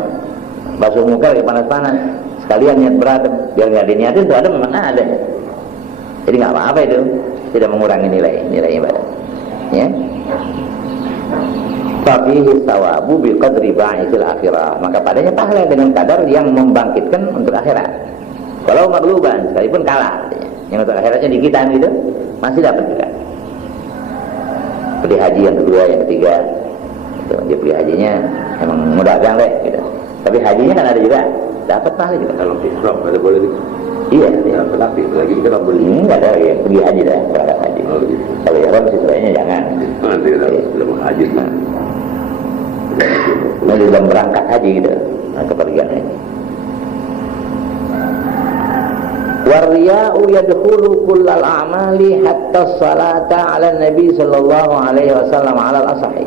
basuh muka lagi panas-panas, sekalian niat beradem, biar nggak diniatin itu adem memang ada. Jadi nggak apa-apa itu, tidak mengurangi nilai ibadah. Ya. Fafihi sawabu biqadri ba'ithil akhirah, maka padanya pahala dengan kadar yang membangkitkan untuk akhirat. Kalau magluban, sekalipun kalah, yang untuk akhiratnya dikitan gitu, masih dapat juga. Pergi haji yang kedua, yang ketiga, itu, dia pergi hajinya emang mudagang deh, gitu. Tapi hajinya kan ada juga, dapat pahala juga. Kalau ihram ada boleh gitu. Iya, ya, tetapi lagi kita nggak boleh. Nggak ada yang pergi haji dah, berangkat haji. Oh, gitu. Kalau ihram sih sebenarnya jangan. Nanti kita sudah menghajj. Nah, dalam berangkat haji gitu, nah, kepergian haji. Warriya'u yadkhulu kullal a'mali hatta salata 'ala Nabi sallallahu alaihi wasallam 'ala al-asahi.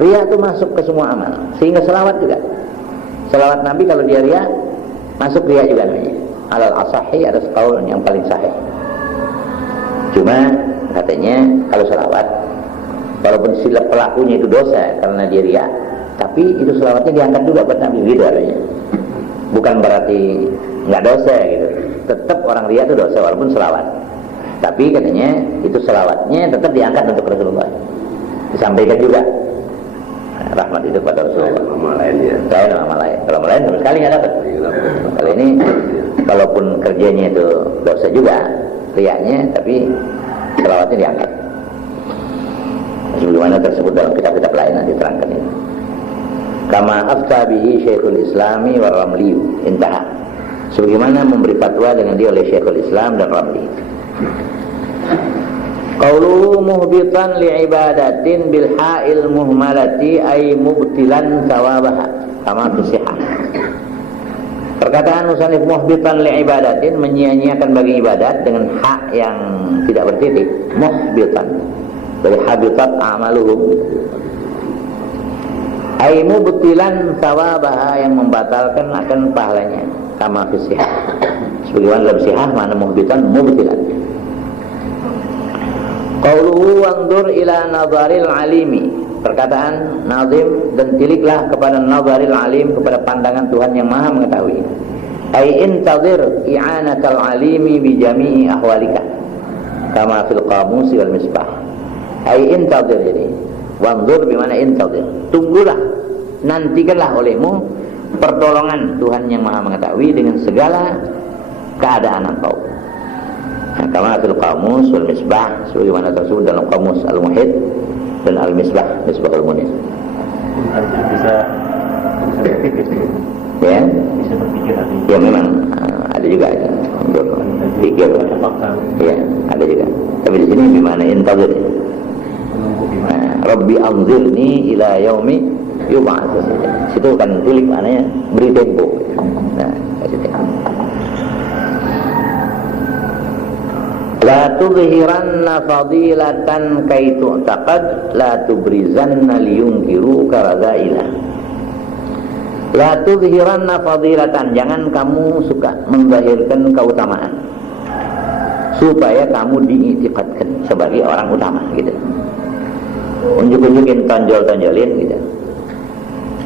Riya itu masuk ke semua amal, sehingga selawat juga. Selawat Nabi kalau dia riya, masuk riya juga namanya. alal asahi ada qaul yang paling sahih. Cuma katanya kalau selawat walaupun sila pelakunya itu dosa karena dia riya, tapi itu selawatnya diangkat juga buat Nabi gitu artinya. Bukan berarti nggak dosa gitu. Tetap orang riya itu dosa walaupun selawat. Tapi katanya itu selawatnya tetap diangkat untuk Rasulullah. Disampaikan juga rahmat itu pada Rasulullah. Nama lain ya. Lain nama lain. Kalau lain sama sekali nggak dapat. Kalau ini kalaupun kerjanya itu dosa juga, riyanya, tapi selawatnya diangkat. Sebagaimana tersebut dalam kitab-kitab lain nanti terangkan ini. Kama afta bihi Syekhul Islami wa Ramli intaha. Sebagaimana memberi fatwa dengan dia oleh Syekhul Islam dan Ramli. Qauluhu muhbitan li'ibadatin bil ha'il muhmalati ay mubtilan thawabaha kama fisihah. Perkataan musannif muhbitan li'ibadatin menyia-nyiakan bagi ibadat dengan hak yang tidak bertitik, muhbitan dari habitat amaluhum ay mubtilan thawabaha yang membatalkan akan pahalanya kama fisihah. Sebagaimana dalam sihah mana muhbitan mubtilan. Qauluhu wanzur ila nazaril alimi. Perkataan nazim dan tiliklah kepada nazaril alim, kepada pandangan Tuhan yang maha mengetahui. Ai intazir i'anatal alimi bi jami'i ahwalika kama fil qamus wal misbah. Ai intazir jadi wanzur bimana intazir. Tunggulah, nantikanlah olehmu pertolongan Tuhan yang maha mengetahui dengan segala keadaan engkau. Kama fil qamus wal misbah, sebagaimana tersebut dalam qamus al-muhit dan al-misbah, misbah al-munir. Bisa berpikir. Ya, Bisa berpikir lagi. ya memang ada juga itu untuk pikir. Ya, ada juga. Tapi di sini bimana intazir. Rabbi anzirni ila yaumi yub'atsun. Situ kan tulis maknanya beri tempo. Nah, itu. La tuzhiranna fadilatan kaitu taqad la tubrizanna liyunkiru karadailah. La tuzhiranna fadilatan, jangan kamu suka menzahirkan keutamaan supaya kamu diiktikadkan sebagai orang utama gitu. Unjuk-unjukin, tonjol-tonjolin gitu.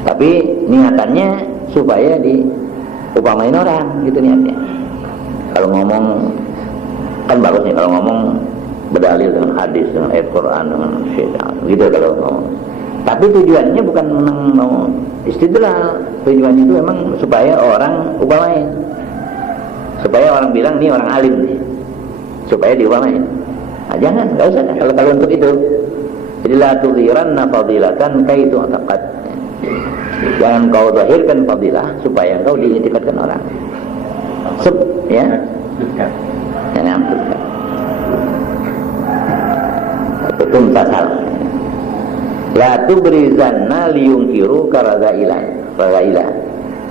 Tapi niatannya supaya diupamain orang gitu niatnya. Kalau ngomong kan bagus nih kalau ngomong berdalil dengan hadis, dengan ayat Quran, dengan syaitan gitu kalau ngomong. Tapi tujuannya bukan mau istidlal, tujuannya itu memang supaya orang upamain, supaya orang bilang nih orang alim nih, supaya diupamain. Nah, jangan, nggak usah kalau untuk itu. Jadi la tudhiranna fadilatan kaitu taqad. Jangan kau zahirkan fadilah supaya kau diiktikadkan orang. Ya. Jangan ambilkan. Itu tasal. La tubrizanna liyungkiru karadailah.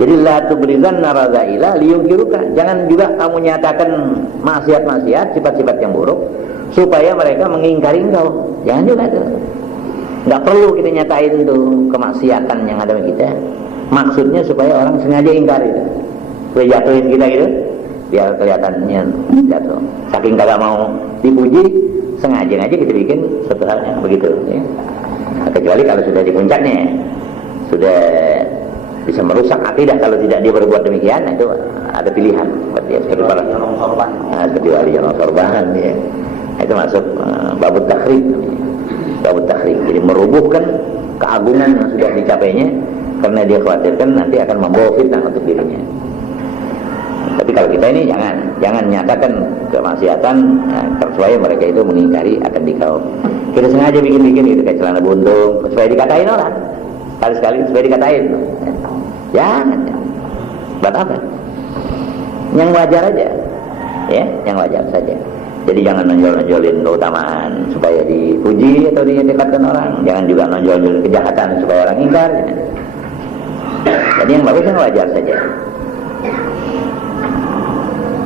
Jadi la tubrizanna radailah liyungkiruka. Jangan juga kamu nyatakan maksiat-maksiat, sifat-sifat yang buruk supaya mereka mengingkari engkau. Jangan juga itu. Enggak perlu kita nyatain tuh kemaksiatan yang ada di kita. Maksudnya supaya orang sengaja ingkar itu. Supaya jatuhin kita gitu. Biar kelihatannya jatuh. Saking kagak mau dipuji, sengaja aja kita bikin suatu hal yang begitu ya. Nah, kecuali kalau sudah di puncaknya, sudah bisa merusak akidah kalau tidak dia berbuat demikian, itu ada pilihan buat dia seperti para seperti wali yang sorban ya. Itu masuk babut takhrik. Babut takhrik. Jadi merubuhkan keagungan yang sudah dicapainya karena dia khawatirkan nanti akan membawa fitnah untuk dirinya. Tapi kalau kita ini jangan nyatakan kemaksiatan supaya mereka itu mengingkari akan dikau. Kita sengaja bikin-bikin gitu kayak celana buntung supaya dikatain orang. Sekali-sekali supaya dikatain. Jangan. Buat apa? Yang wajar aja. Ya, yang wajar saja. Jadi jangan nonjol-nonjolin keutamaan supaya dipuji atau didekatkan orang. Jangan juga nonjol-nonjolin kejahatan supaya orang ingkar. Jadi yang bagus yang wajar saja.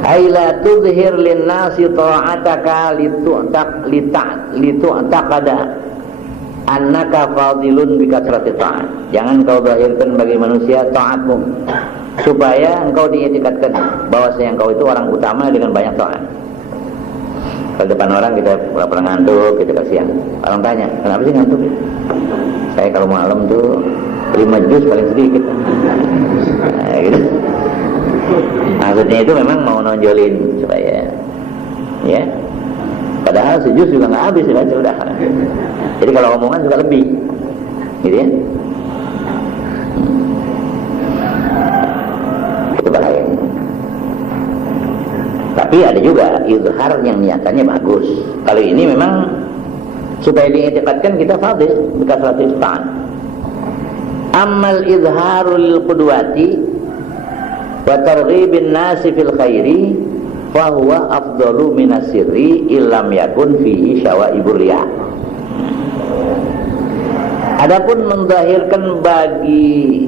Aila tuzhir linnasi ta'ataka litu'taqada annaka fadilun bi kasrati ta'at. Jangan kau zahirkan bagi manusia taatmu supaya engkau diitikadkan bahwasanya engkau itu orang utama dengan banyak taat. Kalau depan orang kita pura-pura ngantuk, kita kasihan. Orang tanya, kenapa sih ngantuk? Saya kalau malam tuh 5 juz paling sedikit. Nah, gitu. Maksudnya itu memang mau nonjolin supaya, ya. Padahal sejuz juga nggak habis kan sudah. Jadi kalau omongan juga lebih, gitu ya. Itu bahaya. Tapi ada juga izhar yang niatannya bagus. Kalau ini memang supaya diiktikadkan kita fadil bikasratil ta'an. Ammal izharul qudwati wa targhibin nasi fil khairi fa huwa afdalu minas sirri illam yakun fihi syawaibur riya. Adapun menzahirkan bagi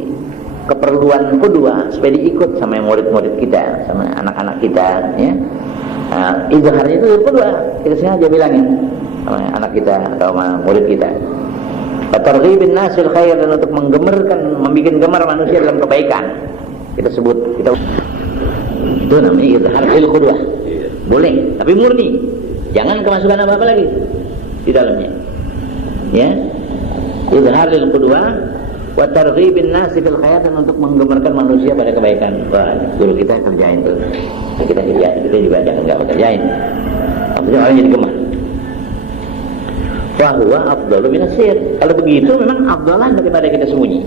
keperluan kedua supaya diikut sama murid-murid kita, sama anak-anak kita, ya. Izharnya itu kedua, kita sengaja bilangin sama anak kita atau sama murid kita. Targhibin nasil khair, dan untuk menggemarkan, membuat gemar manusia dalam kebaikan. Kita sebut, itu namanya izhar lil qudwah. Boleh, tapi murni. Jangan kemasukan apa-apa lagi di dalamnya. Ya. Izhar lil qudwah wa targhibin nasi fil khair, dan untuk menggemarkan manusia pada kebaikan. Wah, guru kita kerjain tuh. Kita juga jangan enggak kerjain. Maksudnya orang jadi gemar. Fa huwa afdalu minas sir. Kalau begitu memang afdalan daripada kita sembunyi.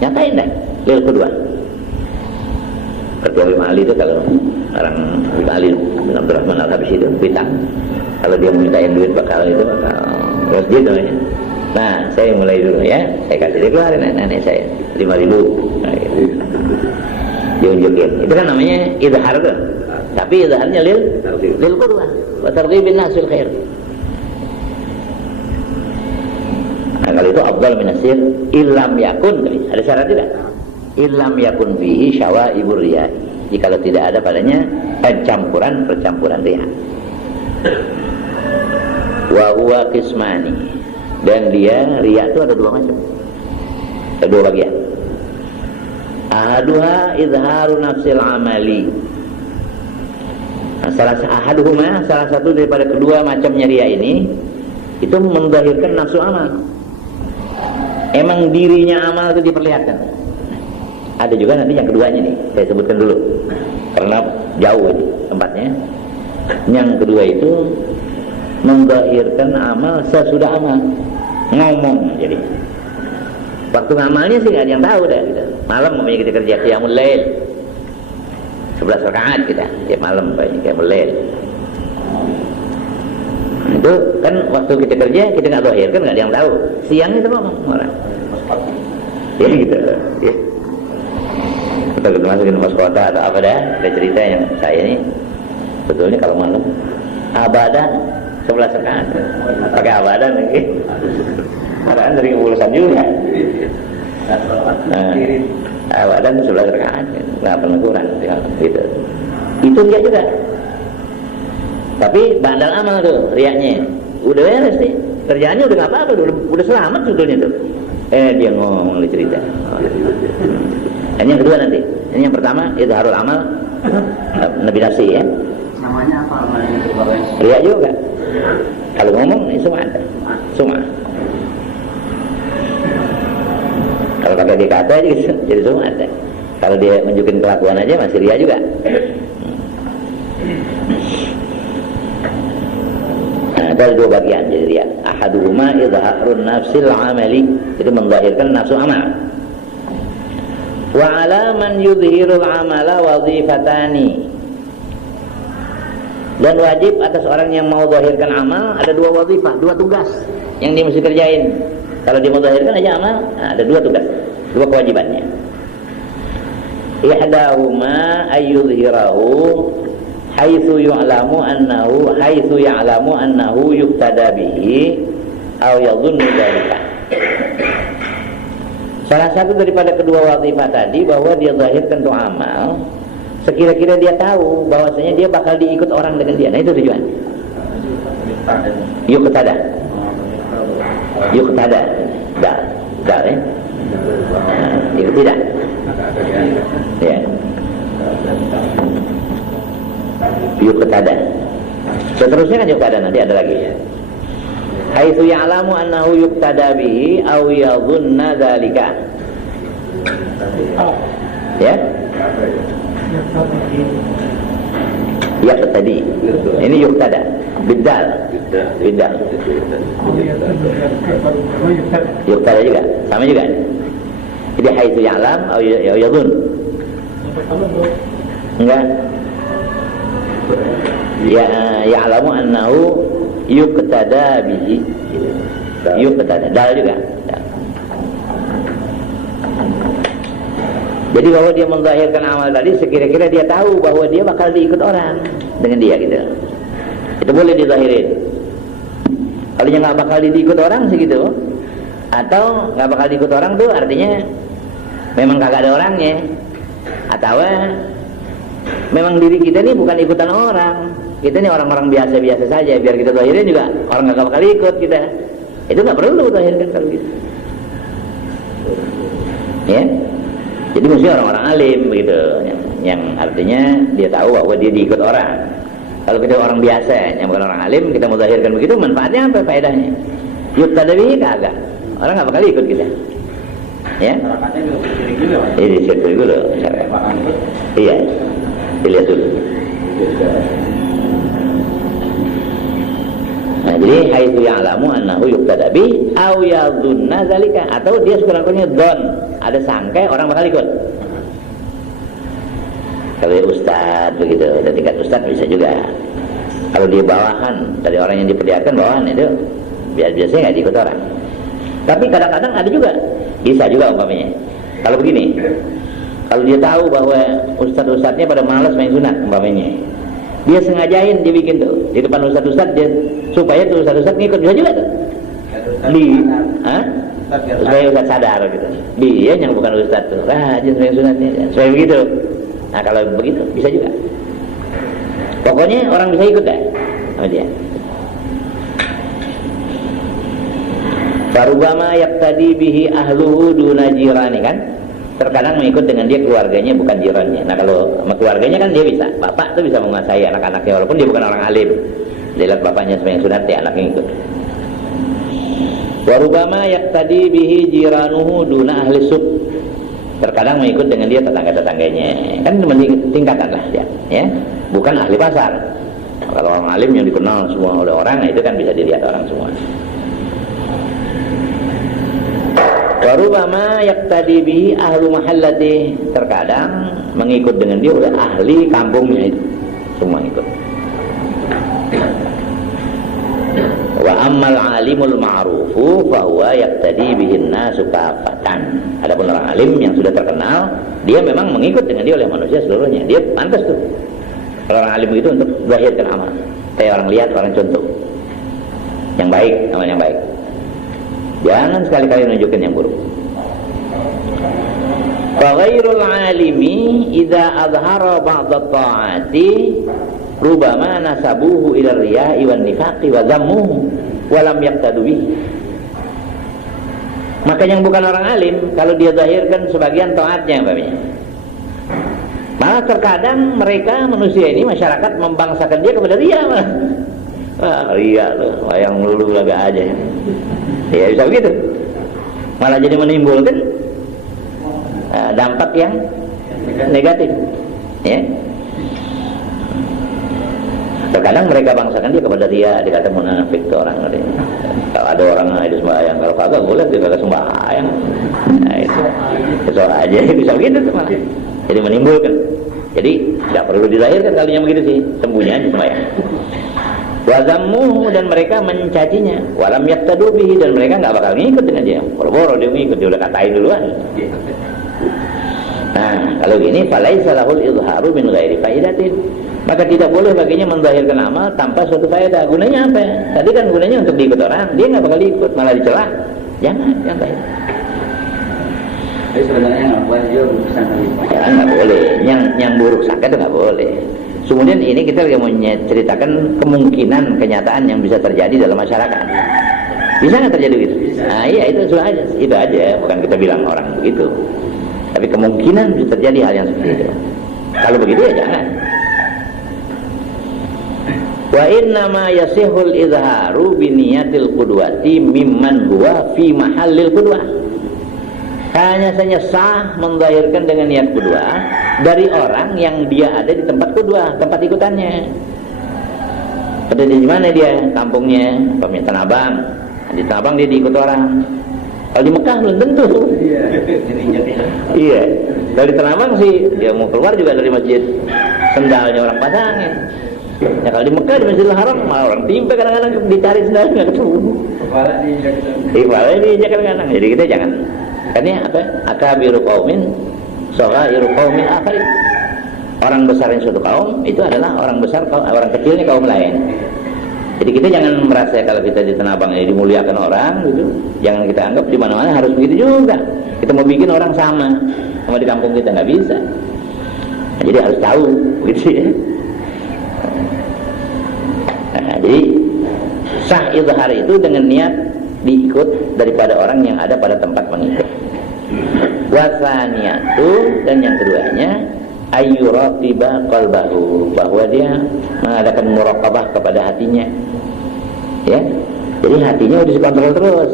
Nyatain dah lil qudwah. Seperti Imam Ali itu, kalau orang Imam Ali bin Abdurrahman Al-Habsyi itu bintang, kalau dia mintain duit bakal itu terus dia namanya. Nah, saya mulai dulu ya, saya kasih dia keluarin nenek saya 5.000. Nah, gitu. Diunjukin. Itu kan namanya izhar tuh. Tapi izharnya lil qudwah wa targhibin nas fil khair. Nah, kalau itu afdal minas sir illam yakun, ada syarat tidak? Illam yakun fihi syawaibur riya. Jikalau tidak ada padanya percampuran riya. Wa huwa qismani. Dan dia riya itu ada 2 macam. Ada 2 bagian. Ahaduha izharu nafsil amali. Nah, salah satu daripada kedua macamnya riya ini itu menzahirkan nafsu amal. Emang dirinya amal itu diperlihatkan. Ada juga nanti yang keduanya nih, saya sebutkan dulu karena jauh ini tempatnya. Yang kedua itu menzahirkan amal sesudah amal, ngomong. Jadi waktu ngamalnya sih nggak ada yang tahu dah. Gitu. Malam namanya kita kerja qiyamul lail 11 rakaat kita tiap malam banyak qiyamul lail. Itu kan waktu kita kerja kita nggak zahirkan, nggak ada yang tahu. Siang itu ngomong orang. Ya gitu. Ya. Kita masukin pos kota atau apa dah, ada cerita yang saya ini sebetulnya kalau malam abadan 11 rakaat pakai abadan lagi, padahal dari urusan juga. Nah, abadan 11 rakaat nggak pernah kurang gitu. Itu dia juga, tapi bandal amal tuh riaknya udah beres nih, kerjaannya udah nggak apa-apa, udah selamat sebetulnya tuh. Dia ngomong cerita. Ini yang kedua nanti. Ini yang pertama izharul amal nabi nafsi ya. Namanya apa? Riya juga. Kalau ngomong ini semua ada. Semua. Kalau pakai dikata jadi semua ada. Kalau dia menunjukin kelakuan aja masih riya juga. Nah, ada 2 bagian jadi riya. Ahaduhuma izharun nafsil amali, itu menzahirkan nafsu amal. Wa ala man yudhirul amala wazifatani. Dan wajib atas orang yang mau zahirkan amal ada 2 wazifah, 2 tugas yang dia mesti kerjain. Kalau dia mau zahirkan aja amal, ada 2 tugas, 2 kewajibannya. Ihdahuma ayyudhirahu haitsu ya'lamu annahu yuqtada bihi aw yadhunnu dzalika. Salah satu daripada kedua wazifah tadi bahwa dia zahirkan itu amal sekira-kira dia tahu bahwasanya dia bakal diikut orang dengan dia. Nah itu tujuan. Yuqtada. Dah, ya. Nah, itu tidak. Ya. Yuqtada. Seterusnya kan yuqtada, nanti ada lagi. Haitsu ya'lamu annahu yuqtada bihi aw yadhunna dzalika. Ya. Yaqtadi. Ini yuqtada. Bidal. Yuqtada juga, sama juga. Jadi haitsu ya'lam aw yadhun. Enggak. Ya ya'lamu annahu yuqtada bihi. Yuqtada. Dal juga. Jadi bahwa dia menzahirkan amal tadi sekira-kira dia tahu bahwa dia bakal diikut orang dengan dia gitu. Itu boleh dizahirin. Kalau dia nggak bakal diikut orang segitu, atau nggak bakal diikut orang tuh artinya memang kagak ada orangnya, atau memang diri kita ini bukan ikutan orang. Kita ini orang-orang biasa-biasa saja. Biar kita zahirin juga orang nggak bakal ikut kita. Itu nggak perlu zahirkan kalau gitu. Ya. Jadi mesti orang-orang alim begitu, yang artinya dia tahu bahwa dia diikut orang. Kalau kita orang biasa, yang bukan orang alim, kita mau zahirkan begitu, manfaatnya apa? Faedahnya? Yuqtada bihi kagak. Orang nggak bakal ikut kita. Ya? Ini disitu dulu. Iya, dilihat dulu. Nah, jadi haitsu ya'lamu annahu yuqtada bi aw yadhunna zalika, atau dia sekurang-kurangnya dzon, ada sangka orang bakal ikut. Kalau dia ustaz begitu, ada tingkat ustaz bisa juga. Kalau dia bawahan, dari orang yang diperlihatkan bawahan itu biasanya nggak diikut orang. Tapi kadang-kadang ada juga, bisa juga umpamanya. Kalau begini, kalau dia tahu bahwa ustaz-ustaznya pada malas main sunat umpamanya, dia sengajain dia bikin tuh di depan ustaz-ustaz dia supaya tuh ustaz-ustaz ngikut, bisa juga tuh. Supaya ustaz sadar gitu. Dia yang bukan ustaz tuh rajin main sunatnya, supaya begitu. Nah kalau begitu bisa juga. Pokoknya orang bisa ikut dah sama dia. Farubama yaqtadi bihi ahluhu duna jirani, kan? Terkadang mengikut dengan dia keluarganya, bukan jirannya. Nah kalau sama keluarganya kan dia bisa. Bapak tuh bisa menguasai anak-anaknya walaupun dia bukan orang alim. Dia lihat bapaknya sembahyang sunat, ya anaknya ikut. Warubama yaqtadi bihi jiranuhu duna ahli sub. Terkadang mengikut dengan dia tetangga-tetangganya. Kan tingkatan lah dia, ya. Bukan ahli pasar. Kalau orang alim yang dikenal semua oleh orang, nah itu kan bisa dilihat orang semua. Warubama yaqtadi bihi ahlu mahallati, terkadang mengikut dengan dia oleh ahli kampungnya itu, semua ikut. Wa ammal alimul ma'rufu fa huwa yaqtadi bihin nasu kafatan. Adapun orang alim yang sudah terkenal, dia memang mengikut dengan dia oleh manusia seluruhnya. Dia pantas tuh. Kalau orang alim itu untuk zahirkan amal. Kayak orang lihat, orang contoh. Yang baik, amal yang baik. Jangan sekali-kali nunjukin yang buruk. Fa ghairul alimi idza azhara ba'd at-ta'ati rubama nasabuhu ila riya'i wan nifaqi wa dhammuhu wa lam yaqtadu bihi. Maka yang bukan orang alim, kalau dia zahirkan sebagian taatnya umpamanya, malah terkadang mereka manusia ini, masyarakat membangsakan dia kepada riya malah. Riya tuh, wayang lulu laga aja. Ya bisa begitu. Malah jadi menimbulkan dampak yang negatif. Ya. Terkadang mereka bangsakan dia kepada dia, dikata munafik ke orang. Kalau ada orang itu sembahyang, kalau kagak boleh dia kagak sembahyang. Nah itu aja bisa begitu tuh malah. Jadi menimbulkan. Jadi tidak perlu dilahirkan kalau yang begitu sih, sembunyi aja sembahyang. Wazammuhu, dan mereka mencacinya. Walam yaqtadu bihi, dan mereka nggak bakal ngikut dengan dia. Boro-boro dia ngikut, dia udah katain duluan. Nah kalau gini, falaisa lahul izharu min ghairi faidatin. Maka tidak boleh baginya menzahirkan amal tanpa suatu faedah. Gunanya apa? Tadi kan gunanya untuk diikut orang, dia nggak bakal ikut, malah dicela. Jangan zahir. Jadi sebenarnya nggak boleh juga buruk sangka. Ya nggak boleh. Yang buruk sangka itu nggak boleh. Kemudian ini kita lagi mau ceritakan kemungkinan kenyataan yang bisa terjadi dalam masyarakat. Bisa nggak terjadi gitu? Nah iya itu aja, bukan kita bilang orang begitu. Tapi kemungkinan bisa terjadi hal yang seperti itu. Kalau begitu ya jangan. Wa inna ma yasihul izharu bi niyatil qudwati mimman huwa fi mahallil qudwah. Hanya saja sah menzahirkan dengan niat qudwah dari orang yang dia ada di tempat qudwah, tempat ikutannya. Ada di mana dia? Kampungnya, Tanah Abang. Di Tanah Abang dia diikut orang. Kalau di Mekah belum tentu. Iya. Dari Tanah Abang sih dia mau keluar juga dari masjid sendalnya orang Padang ya. Ya kalau di Mekah di Masjidil Haram malah orang timpa kadang-kadang dicari sendal nggak ketemu. Kepala diinjak kadang-kadang. Jadi kita jangan. Karena apa? Akabiru qaumin saghairu qaumin akharin. Orang besarnya suatu kaum itu adalah orang besar, orang kecilnya kaum lain. Jadi kita jangan merasa kalau kita di Tanah Abang ini dimuliakan orang gitu. Jangan kita anggap di mana-mana harus begitu juga. Kita mau bikin orang sama di kampung kita nggak bisa. Nah, jadi harus tahu gitu ya. Nah, jadi sah izhar itu dengan niat diikut daripada orang yang ada pada tempat pengikut. Wasaniyatu, dan yang keduanya ayyuratiba qalbahu, bahwa dia mengadakan muraqabah kepada hatinya. Ya. Jadi hatinya harus dikontrol terus.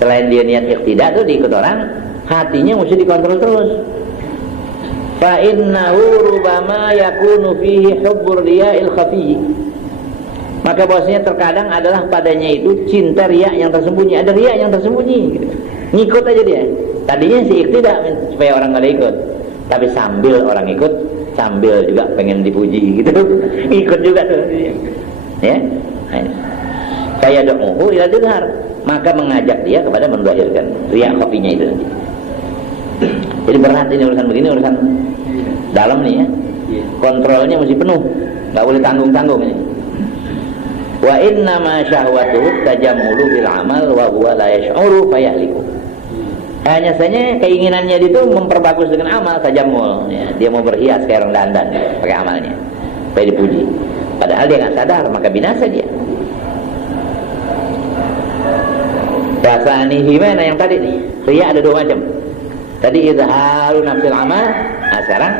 Selain dia niat iqtida tuh diikut orang, hatinya mesti dikontrol terus. Fa innahu rubama yakunu fihi hubbur riya'il khafi. Maka bahwasanya terkadang adalah padanya itu cinta riya yang tersembunyi. Ada riya yang tersembunyi gitu. Ngikut aja dia. Tadinya sih iqtida supaya orang pada ikut. Tapi sambil orang ikut, sambil juga pengen dipuji gitu. Ikut juga tuh. Ya. Saya do'uhu ila izhar, maka mengajak dia kepada menzahirkan riya khafinya itu nanti. Jadi berat ini urusan begini, urusan dalam nih ya. Kontrolnya mesti penuh. Enggak boleh tanggung-tanggung ini. Wa inna ma syahwatuhu tajammulu bil amal wa huwa la yash'uru fayahliku. Hanya saja keinginannya itu memperbagus dengan amal tajammul ya. Dia mau berhias kayak orang dandan pakai amalnya supaya dipuji. Padahal dia enggak sadar, maka binasa dia. Rasani himana yang tadi nih. Riya ada dua macam. Tadi izharu nafsil amal, nah sekarang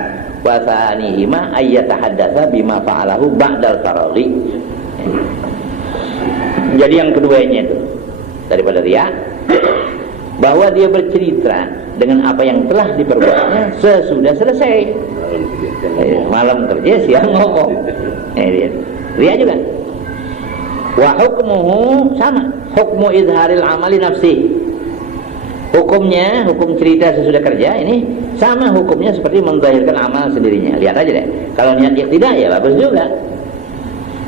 wasani hima ayyatahaddatsa bima fa'alahu ba'dal faraghi. Jadi yang keduanya itu daripada riya, bahwa dia bercerita dengan apa yang telah diperbuatnya sesudah selesai. Malam kerja, siang ngomong. Riya juga. Wa hukmuhu sama, hukmu izharil amali nafsi. Hukumnya, hukum cerita sesudah kerja ini sama hukumnya seperti menzahirkan amal sendirinya. Lihat aja deh. Kalau niat iqtida ya bagus juga.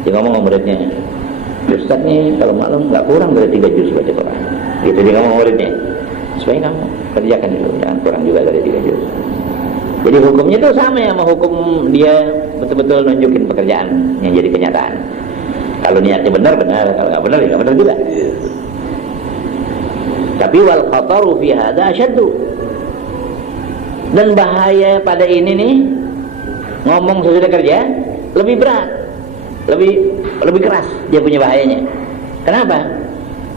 Dia ngomong sama muridnya, Ustaz nih kalau malam nggak kurang dari 3 juz baca Quran. Gitu dia ngomong muridnya. Supaya kamu kerjakan dulu, jangan kurang juga dari 3 juz. Jadi hukumnya itu sama ya sama hukum dia betul-betul nunjukin pekerjaan yang jadi kenyataan. Kalau niatnya benar, kalau nggak benar ya nggak benar juga. Tapi wal khataru fi hadza asyaddu. Dan bahaya pada ini nih, ngomong sesudah kerja lebih berat, lebih keras dia punya bahayanya. Kenapa?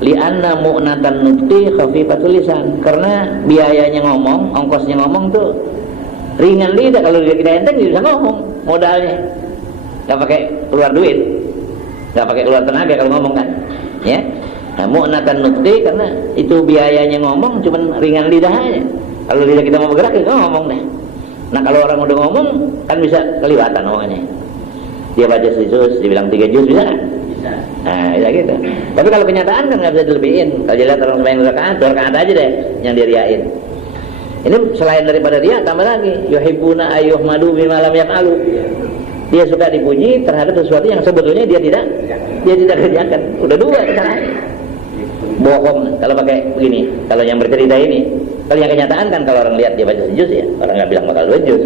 Li'anna mu'natan nutqi khafifatul lisan. Karena biayanya ngomong, ongkosnya ngomong tuh ringan lidah. Kalau dia enteng dia bisa ngomong modalnya. Enggak pakai keluar duit. Enggak pakai keluar tenaga kalau ngomong kan. Ya. Nah, mu'natan nutqi karena itu biayanya ngomong cuman ringan lidah aja. Kalau lidah kita mau bergerak ya ngomong deh. Nah, kalau orang udah ngomong kan bisa kelihatan omongannya. Dia baca juz, dibilang 3 juz bisa kan? Bisa. Nah, bisa gitu. Tapi kalau kenyataan kan nggak bisa dilebihin. Kalau dilihat orang sembahyang 2 rakaat aja deh yang dia riain. Ini selain daripada dia tambah lagi, yuhibbuna ayyuhmadu bima lam yaf'alu. Dia suka dipuji terhadap sesuatu yang sebetulnya dia tidak kerjakan. Udah 2 kesalahan. Bohong kalau pakai begini. Kalau yang bercerita ini, kalau yang kenyataan kan kalau orang lihat dia baca sejuz ya, orang nggak bilang bakal 2 juz.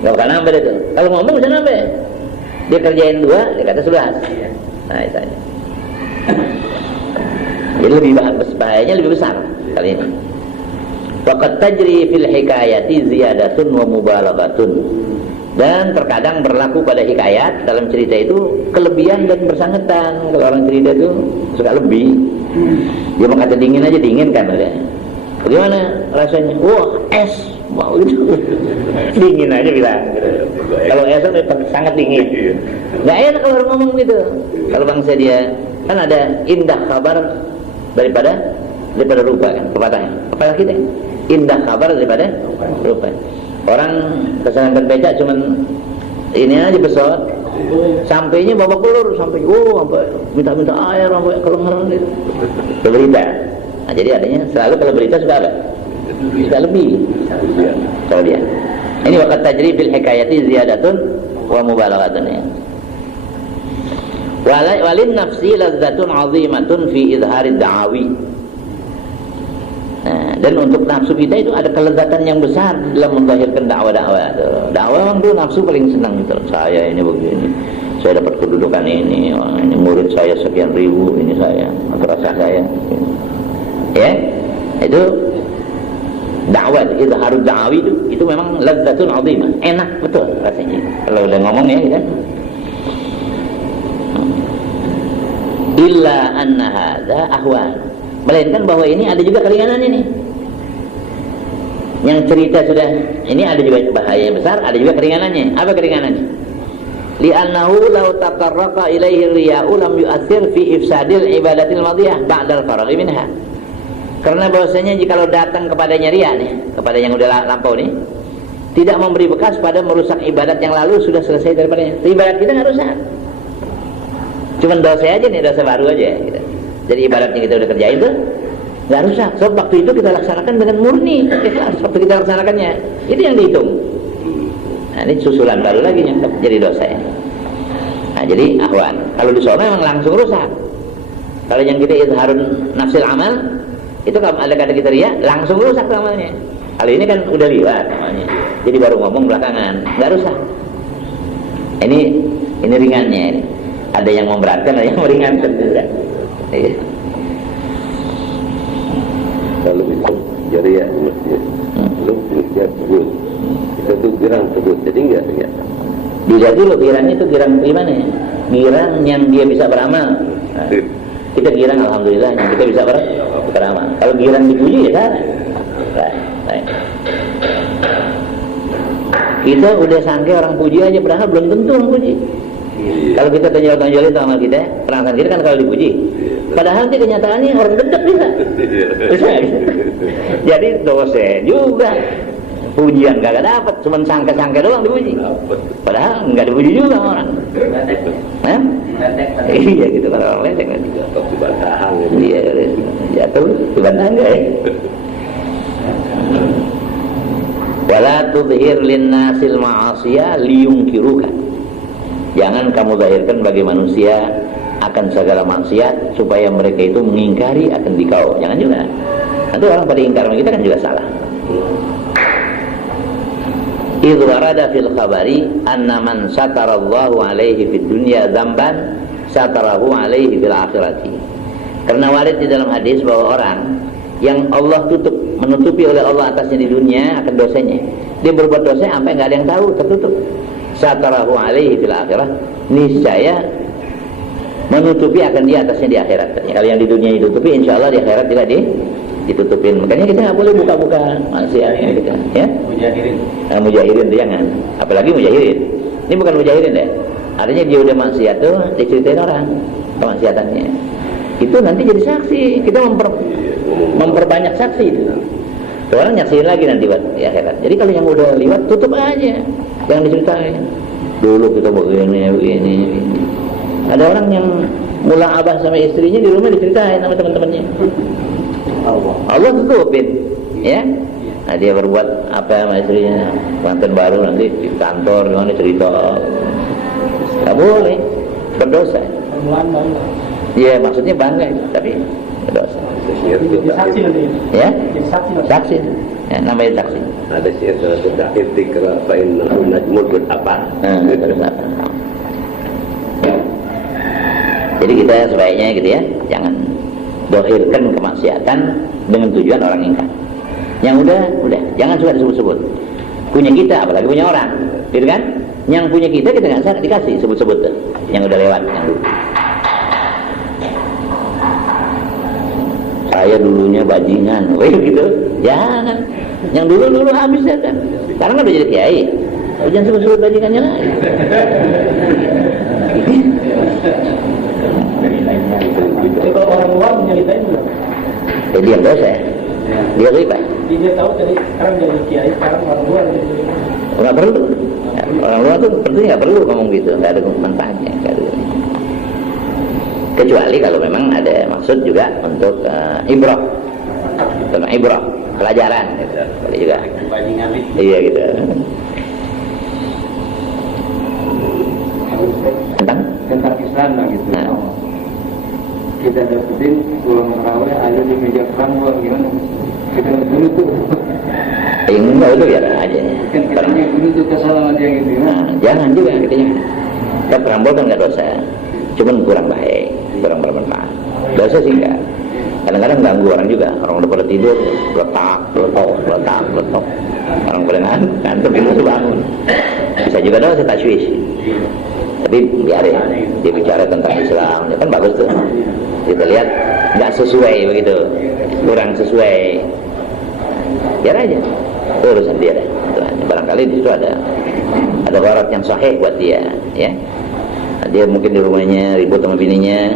Nggak bakal nambah itu. Kalau ngomong bisa nambah. Dia kerjain 2, dia kata 11. Nah, itu aja. Jadi lebih bahayanya lebih besar kali ini. Waqad tajri fil hikayati ziyadatun wa mubalaghatun. Dan terkadang berlaku pada hikayat dalam cerita itu kelebihan dan bersangkutan. Kalau orang cerita itu suka lebih. Dia mau kata dingin aja dingin kan udah. Bagaimana rasanya? Wah, es. Mau itu dingin aja bilang. Kalau es kan sangat dingin. Nggak enak kalau orang ngomong gitu. Kalau bangsa dia kan ada indah kabar daripada rupa kan, pepatahnya. Pepatah kita indah kabar daripada rupa. Orang kesenangan becak cuman ini aja pesawat, sampainya babak belur, sampai minta air, sampai kelengaran itu. Berita. Nah, jadi adanya selalu kalau berita sudah ada. Sudah lebih. Kalau dia. Ini waqat tajri fil hikayati ziyadatun wa mubalaghatun ya. Walin nafsi ladzatun 'azimatun fi izharid da'awi. Nah, dan untuk nafsu kita itu ada kelezatan yang besar dalam menzahirkan dakwah-dakwah. Dakwah orang tuh nafsu paling senang gitu. Saya ini begini, saya dapat kedudukan ini murid saya sekian ribu, ini saya, madrasah saya. Ya, itu dakwah, izharud da'awi itu memang ladzatun 'azimah, enak betul rasanya. Kalau udah ngomong ya gitu. Illa anna hadza ahwan. Melainkan bahwa ini ada juga keringanan ini. Yang cerita sudah ini ada juga bahaya yang besar, ada juga keringanannya. Apa keringanannya? Li'annahu law taqarraqa ilaihi riya'u lam yu'athir fi ifsadil ibadatil madiyah ba'dal faraghi minha. Karena bahwasanya jika datang kepadanya riya nih, kepada yang udah lampau nih, tidak memberi bekas pada merusak ibadat yang lalu sudah selesai daripadanya. Ibadat kita nggak rusak. Cuman dosa aja nih, dosa baru aja gitu. Jadi ibarat yang kita udah kerjain itu nggak rusak. Sebab waktu itu kita laksanakan dengan murni, ikhlas. Waktu kita laksanakannya itu yang dihitung. Nah, ini susulan baru lagi yang jadi dosa ya. Nah, jadi ahwan. Kalau di sana memang langsung rusak. Kalau yang kita izharun nafsil amal itu kalau ada kata kita riya langsung rusak amalnya. Kalau ini kan udah liwat namanya. Jadi baru ngomong belakangan, nggak rusak. Ini ringannya ini. Ada yang memberatkan, ada yang meringankan juga. Iya. Kalau itu jariah masjid, kalau masjid sebut, kita tuh girang sebut, jadi enggak. Dilihat dulu girangnya itu girang gimana ya? Girang yang dia bisa beramal. Nah, kita girang alhamdulillah, yang kita bisa beramal. Kalau girang dipuji ya kan? Baik. Kita udah sangka orang puji aja, padahal belum tentu orang puji. Kalau kita tonjol-tonjolin itu amal kita, perasaan kita kan kalau dipuji. Padahal nanti kenyataannya orang dedek bisa. Jadi dosa juga. Pujian kagak dapat, cuma sangka-sangka doang dipuji. Padahal enggak dipuji juga orang. Hah? Iya gitu kalau orang ledek nanti. Jatuh di bantahan. Iya, jatuh di bantahan ya. Wala tudhir linnasil ma'asiyah liyungkiruka. Jangan kamu zahirkan bagi manusia akan segala maksiat supaya mereka itu mengingkari akan dikau. Jangan juga. Nanti orang pada ingkar sama kita kan juga salah. Idh warada fil khabari anna man satarallahu alaihi fid dunya dzamban satarahu alaihi fil akhirati. Karena warid di dalam hadis bahwa orang yang Allah menutupi oleh Allah atasnya di dunia akan dosanya. Dia berbuat dosa sampai enggak ada yang tahu, tertutup. Satarahu alaihi fil akhirah, niscaya menutupi akan dia atasnya di akhirat. Kalau yang di dunia ditutupi, insya Allah di akhirat tidak ditutupin. Makanya kita nggak boleh buka-buka maksiatnya kita, ya. Mujahirin. Nah, mujahirin itu jangan. Apalagi mujahirin. Ini bukan mujahirin deh. Artinya dia udah maksiat tuh diceritain orang kemaksiatannya. Itu nanti jadi saksi. Kita memperbanyak saksi itu. Orang nyaksiin lagi nanti buat di akhirat. Jadi kalau yang udah liwat tutup aja, jangan diceritain. Dulu kita begini. Ada orang yang mula abah sama istrinya di rumah diceritain sama teman-temannya. Allah tutupin, ya. Nah dia berbuat apa sama istrinya, pengantin baru nanti di kantor gimana cerita. Nggak boleh, berdosa. Iya maksudnya bangga, tapi berdosa. Saksi nanti. Ya? Saksi. Ya, namanya saksi. Ada syair sudah itikra fa innahu najmul apa? Jadi kita sebaiknya gitu ya, jangan dohirkan kemaksiatan dengan tujuan orang ingkar. Yang udah, jangan suka disebut-sebut. Punya kita, apalagi punya orang, gitu kan? Yang punya kita nggak usah dikasih sebut-sebut tuh. Yang udah lewat, yang dulu. saya dulunya bajingan, gitu. Jangan. Yang dulu habis ya kan. Sekarang kan udah jadi kiai. Jangan sebut-sebut bajingannya lagi. Jadi kalau orang luar menyeritain belum? Dia dosa. Dia riba. Dia tahu tadi sekarang jadi kiai, sekarang orang luar. Nggak perlu. Orang luar tuh penting nggak perlu ngomong gitu, nggak ada manfaatnya. Kecuali kalau memang ada maksud juga untuk ibrah, tentang ibrah, pelajaran, gitu. Boleh juga. Iya gitu. Tentang Islam lah gitu. Kita dapetin pulang terawih ada di meja perang gimana? Kita dulu tuh. Enggak itu biar aja. Kan katanya dulu tuh kesalahan dia gitu. Jangan juga katanya. Kita perambol kan nggak dosa, cuman kurang baik, kurang bermanfaat. Dosa sih enggak. Kadang-kadang ganggu orang juga. Orang udah pada tidur, letak. Orang pada ngantuk itu bangun. Bisa juga dosa taswish. Tapi biarin dia bicara tentang Islam, ya kan bagus tuh. Kita lihat nggak sesuai begitu, kurang sesuai. Biar aja, itu urusan dia deh. Barangkali di situ ada gharat yang sahih buat dia, ya. Dia mungkin di rumahnya ribut sama bininya,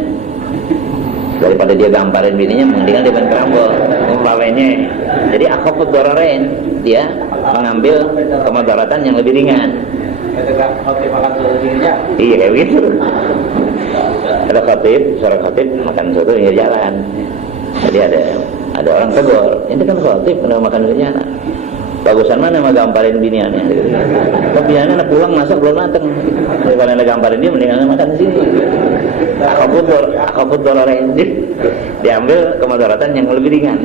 daripada dia gamparin bininya, mendingan dia main kerambol, umpamanya. Jadi akhafud dararain, dia mengambil kemudaratan yang lebih ringan. Iya kayak begitu. Ada suara khatib makan soto pinggir jalan. Jadi ada orang tegur, ini kan khatib udah makan pinggir jalan. Bagusan mana sama gamparin biniannya? Kok biniannya anak pulang masak belum mateng. Kalau ada gamparin dia mendingan makan di sini. Akhafud dararain, diambil kemudaratan yang lebih ringan.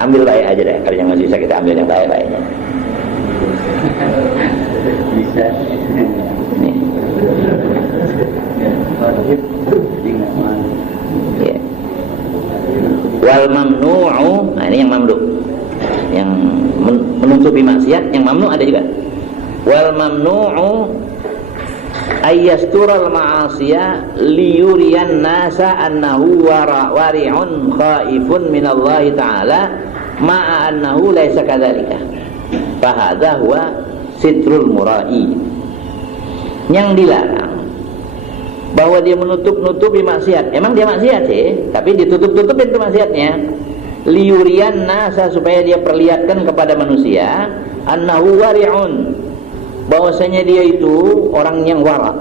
Ambil baik aja deh, kalau yang masih bisa kita ambil yang baik-baiknya. Bisa. Nih. Ya. Wal mamnu'u, nah ini yang mamnu, yang menutupi maksiat, yang mamnu ada juga. Wal mamnu'u ayyastural ma'asiya liyuriyan nasa annahu wari'un khaifun minallahi ta'ala ma'a annahu laysa kadzalika. Fahadha huwa sitrul mura'i. Yang dilarang bahwa dia menutup-nutupi maksiat. Emang dia maksiat sih, tapi ditutup-tutupin itu maksiatnya. Liyuriyan nasa, supaya dia perlihatkan kepada manusia annahu wari'un, bahwasanya dia itu orang yang wara,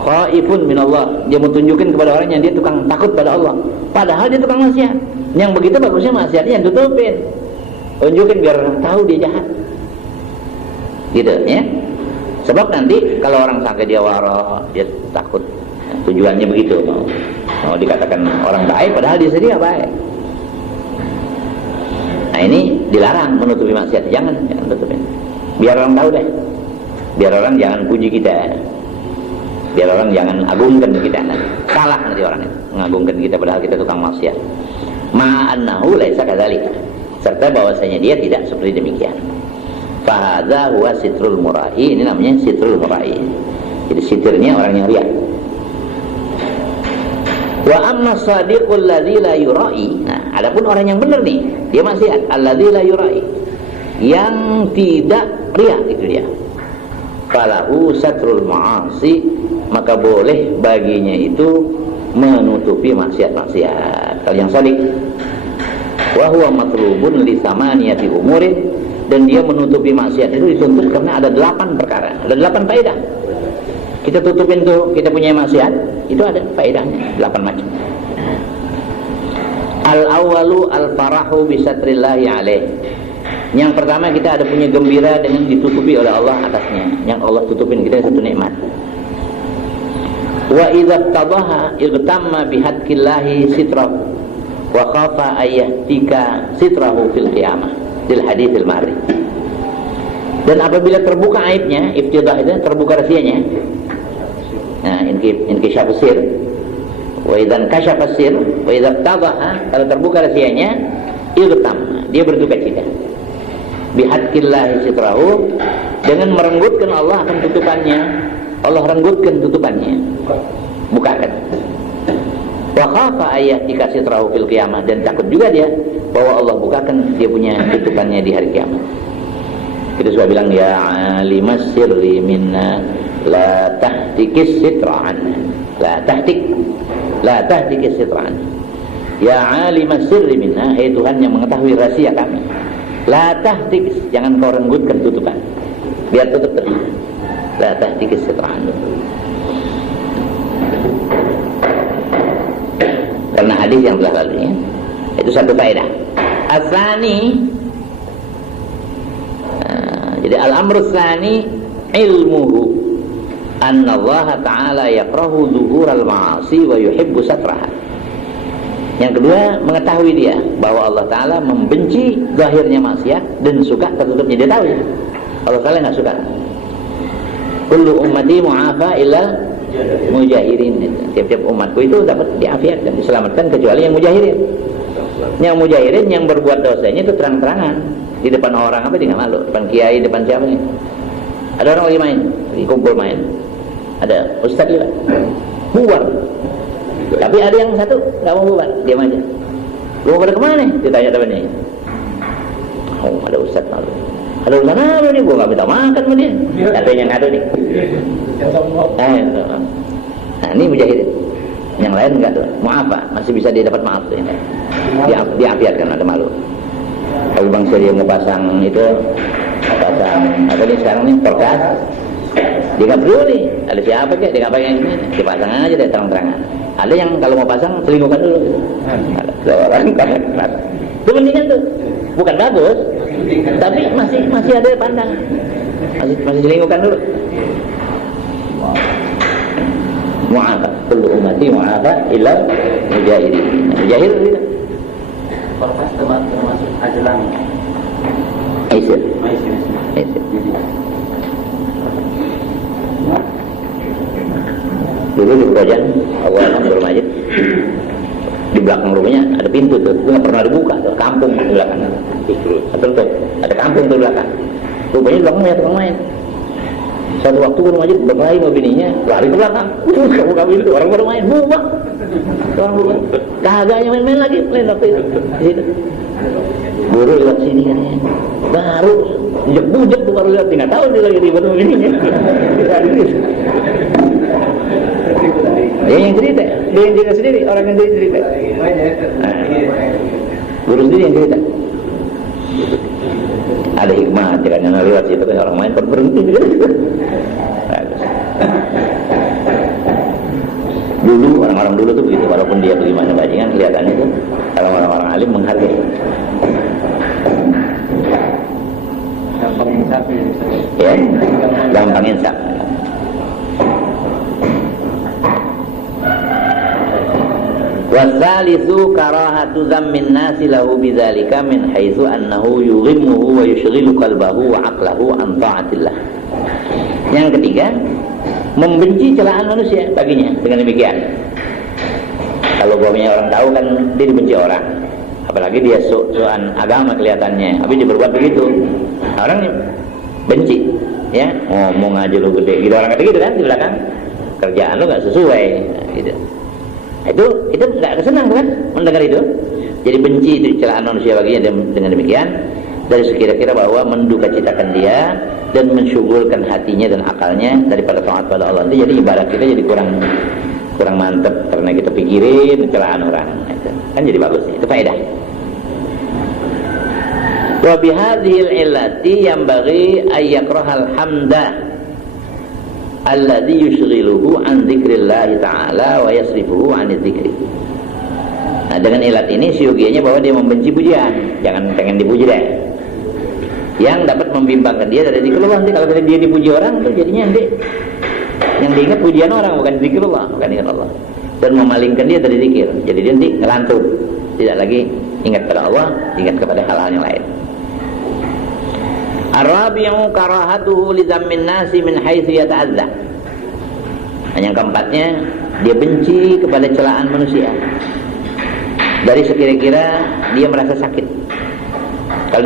khaifun minallah, dia mau tunjukin kepada orang yang dia tukang takut pada Allah, padahal dia tukang maksiat. Yang begitu bagusnya maksiatnya yang tutupin, tunjukin biar orang tahu dia jahat, gitu ya. Sebab nanti kalau orang sangka dia wara, dia takut, tujuannya begitu, mau dikatakan orang baik padahal dia sendiri nggak baik. Nah ini dilarang menutupi maksiat, jangan tutupin. Biar orang tahu deh, biar orang jangan puji kita, biar orang jangan agungkan kita. Salah nanti orang itu mengagungkan kita padahal kita tukang maksiat. Ma'annahu laisa kadzalika, serta bahwasanya dia tidak seperti demikian. Fahadha huwa sitrul mura'i, ini namanya sitrul mura'i. Jadi sitirnya orang yang riya. Wa amma sadiqul ladzi la yura'i. Nah, adapun orang yang benar nih, dia maksiat, alladzi la yura'i, yang tidak riya, itu dia. Falahu satrul ma'asi, maka boleh baginya itu menutupi maksiat-maksiat. Kalau yang shadiq, wa huwa matlubun li samaniyati umurin, dan dia menutupi maksiat itu dituntut karena ada 8 perkara, ada 8 faedah. Kita tutupin tuh, kita punya maksiat, itu ada faedahnya 8 macam. Al-awwalu al-farahu bisatrillahi alaih. Yang pertama, kita ada punya gembira dengan ditutupi oleh Allah atasnya. Yang Allah tutupin kita satu nikmat. Wa idza tadaha igtamma bihadkillahi sitrahu wa khafa ayyatika sitrahu fil qiyamah. Til haditsil mari. Dan apabila terbuka aibnya, iftidah itu terbuka rahasianya. Nah, inkishaf sir. Wa idzan kashafa sir, wa idza tadaha, kalau terbuka rahasianya, igtam, dia berduka cita. Bihadkillahi sitrahu, dengan merenggutkan Allah akan tutupannya. Allah renggutkan tutupannya, bukakan. Wa khafa ayyatika sitrahu fil qiyamah, dan takut juga dia bahwa Allah bukakan dia punya tutupannya di hari kiamat. Kita sudah bilang ya alimas sirri minna la tahtikis sitra'an, la tahtikis sitra'an. Ya alimas sirri minna, hai Tuhan yang mengetahui rahasia kami, la tahtikis, jangan kau renggutkan tutupan, biar tutup terus. La tahtikis sitra'an. Karena hadis yang telah lalu ya. Itu satu faedah. Asani, jadi al-amru tsani ilmuhu anna Allah Ta'ala yakrahu zuhural ma'asi wa yuhibbu satraha. Yang kedua, mengetahui dia bahwa Allah Ta'ala membenci zahirnya maksiat dan suka tertutupnya. Dia tahu ya, Allah Ta'ala nggak suka. Kullu ummati mu'afa illa mujahirin. Tiap-tiap umatku itu dapat diafiatkan, diselamatkan kecuali yang mujahirin. Yang mujahirin yang berbuat dosanya itu terang-terangan di depan orang, apa dia nggak malu, depan kiai, depan siapa nih? Ada orang lagi main, lagi kumpul main, ada ustaz juga bubar, tapi ada yang satu nggak mau bubar, diam aja. Lu mau pada kemana nih? Ditanya temannya. Oh, ada ustaz malu. Ada urusan apa nih? Gua nggak minta makan sama dia. Katanya ngadu nih. Nah, ini mujahirin. Yang lain enggak tuh. Mu'afa, masih bisa dia dapat maaf tuh. Diafiatkan, ada malu. Kalau bangsa dia mau pasang itu, pasang apa nih sekarang nih, perkas, dia nggak perlu nih. Ada siapa kek? Dia nggak pakai ini, dipasang aja deh terang-terangan. Ada yang kalau mau pasang selingkuhkan dulu. Ada orang keras. Itu mendingan tuh, bukan bagus, tapi masih ada pandang, masih selingkuhkan dulu. Mu'afa, kullu ummati mu'afa illa mujahirin. Mujahir itu Perkas termasuk ajalan. Aisir. Dulu di Pekojan, awalnya belum aja. Di belakang rumahnya ada pintu tuh, itu nggak pernah dibuka tuh, kampung di belakang. Terus ada kampung di belakang. Rupanya di belakang banyak tukang main. Satu waktu ke rumah aja berkelahi sama bininya, lari ke belakang. Buka pintu, orang baru main, buang. Orang buang. Kagaknya main-main lagi, main waktu itu. Di situ. Guru lihat sini kan, baru bujek baru lihat, nggak tahu dia lagi ribet sama bininya. Dia yang cerita, dia yang cerita sendiri, orang yang cerita. Nah, guru sendiri yang cerita. Ada hikmah, jangan lewat situ kan orang main berhenti juga. Dulu orang-orang dulu tuh begitu, walaupun dia bagaimana bajingan, kelihatannya tuh kalau orang-orang alim menghargai. Gampang insaf Ya, gampang insaf. Wasalisu karahatu zammin nasi lahu bidzalika min haitsu annahu yughimmuhu wa yushghilu qalbahu wa aqlahu an ta'atillah. Yang ketiga, membenci celaan manusia baginya dengan demikian. Kalau umpamanya orang tahu kan dia dibenci orang, apalagi dia soal agama kelihatannya, tapi dia berbuat begitu, orang benci, ya ngomong aja lu gede, gitu orang kata gitu kan di belakang, kerjaan lu nggak sesuai, gitu. Itu nggak kesenang kan mendengar itu, jadi benci itu celaan manusia baginya dengan demikian, dari sekira-kira bahwa mendukacitakan dia dan mensyugulkan hatinya dan akalnya daripada taat pada Allah. Jadi ibarat kita jadi kurang mantap karena kita pikirin celaan orang, itu kan jadi bagus, itu faedah. Wa bihadhil illati yanbaghi ay yakrahal hamda alladhi yushghiluhu an dzikrillah ta'ala wa yasrifuhu an dzikri. Nah, dengan ilat ini siogianya bahwa dia membenci pujian, jangan pengen dipuji deh. Yang dapat membimbangkan dia dari zikrullah. Nanti kalau dia dipuji orang tuh jadinya nanti yang diingat pujian orang, bukan zikrullah, bukan ingat Allah, dan memalingkan dia dari zikir. Jadi dia nanti ngelantur, tidak lagi ingat pada Allah, ingat kepada hal-hal yang lain. Ar-rabi'u karahatuhu li dzammin nasi min haitsu yata'adza. Yang keempatnya, dia benci kepada celaan manusia dari sekira-kira dia merasa sakit. Kalau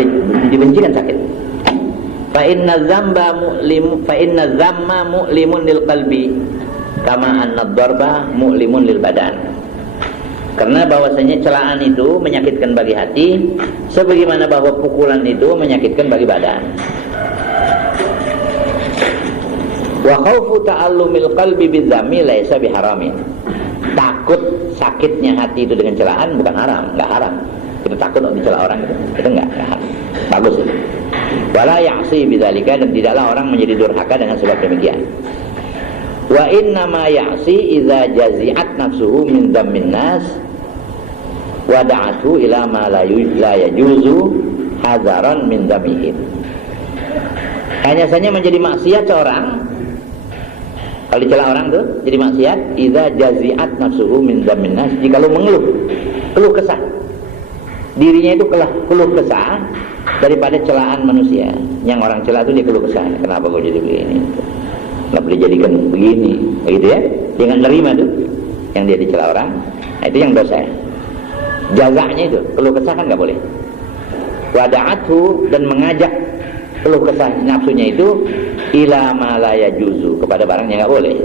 dibenci kan sakit. Fa inna dzamma mu'limun lil qalbi kama anna ad-darba mu'limun lil badan. Karena bahwasanya celaan itu menyakitkan bagi hati, sebagaimana bahwa pukulan itu menyakitkan bagi badan. Wa khaufu ta'allumil qalbi bidzammi laisa biharamin. Takut sakitnya hati itu dengan celaan bukan haram, enggak haram. Kita takut untuk dicela orang itu enggak haram. Bagus itu. Wala ya'si bidzalika, dan tidaklah orang menjadi durhaka dengan sebab demikian. Wa inna ma ya'si idza jazi'at nafsuhu min dzammin nas wa da'atu ila ma la yajuzu hadaran min dzamihim. Hanya saja menjadi maksiat seorang kalau dicela orang tuh jadi maksiat idza jazi'at nafsuhu min dzammin nas, jika lu mengeluh, keluh kesah dirinya itu keluh kesah daripada celaan manusia. Yang orang cela itu dia keluh kesah, kenapa kok jadi begini, kenapa dijadikan begini, begitu ya, dia nggak nerima tuh yang dia dicela orang. Nah, itu yang dosa. Jazanya itu keluh kesah kan nggak boleh. Wada'athu, dan mengajak keluh kesah nafsunya itu ila ma la yajuzu, kepada barang yang nggak boleh.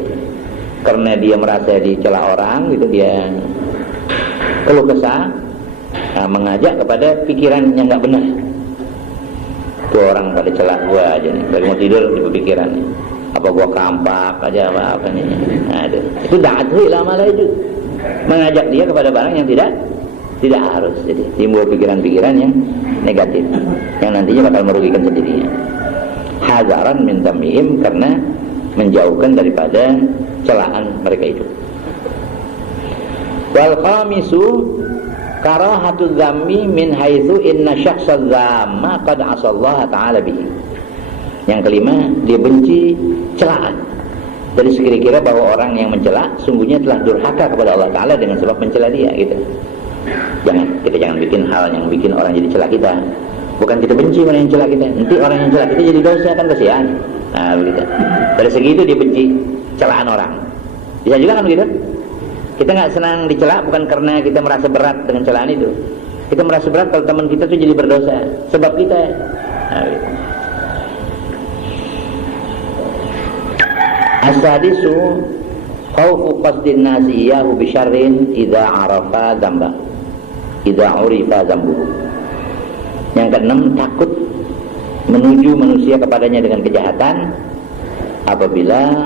Karena dia merasa dicela orang gitu, dia keluh kesah, mengajak kepada pikiran yang nggak benar. Tuh orang pada celak gua aja nih, baru mau tidur di pikiran nih, apa gua kampak aja apa nih. Nah, itu da'athu ila ma la yajuzu, mengajak dia kepada barang yang tidak harus. Jadi timbul pikiran-pikiran yang negatif yang nantinya bakal merugikan sendirinya. Hadaran min dzamihim, karena menjauhkan daripada celaan mereka itu. Wal khamisu karahatu dzammi min haitsu inna syakhsa dzamma qad asallaha ta'ala bihi. Yang kelima, dia benci celaan. Jadi sekira-kira bahwa orang yang mencela sungguhnya telah durhaka kepada Allah Ta'ala dengan sebab mencela dia gitu. Kita jangan bikin hal yang bikin orang jadi celah kita. Bukan kita benci orang yang celah kita, nanti orang yang celah kita jadi dosa, kan kasihan. Nah begitu. Dari segi itu dia benci celaan orang. Bisa juga kan begitu? Kita nggak senang dicela bukan karena kita merasa berat dengan celaan itu. Kita merasa berat kalau teman kita tuh jadi berdosa sebab kita. Nah, begitu. As-sadisu khaufu qasdin nasi iyahu bi syarrin idza arafa dzamba, idza urifa dzambuhu. Yang keenam, takut menuju manusia kepadanya dengan kejahatan apabila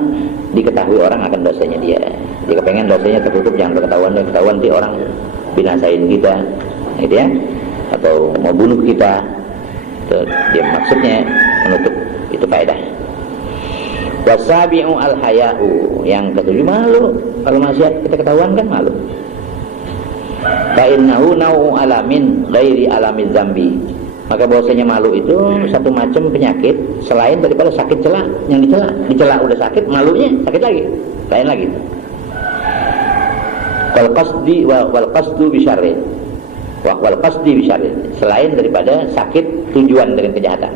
diketahui orang akan dosanya dia. Jika pengen dosanya tertutup, jangan ketahuan nanti orang binasain kita, gitu ya, atau mau bunuh kita. Dia maksudnya menutup, itu faedah. Wasabi'u al-haya'u, yang ketujuh malu. Kalau maksiat kita ketahuan kan malu. Fa innahu nau'u alamin ghairi alamiz dzambi. Maka bahwasanya malu itu satu macam penyakit selain daripada sakit celak yang dicela udah sakit, malunya sakit lagi, lain lagi. Wal qasdu bi syarrin. Wal qasdi bi syarrin, selain daripada sakit tujuan dengan kejahatan.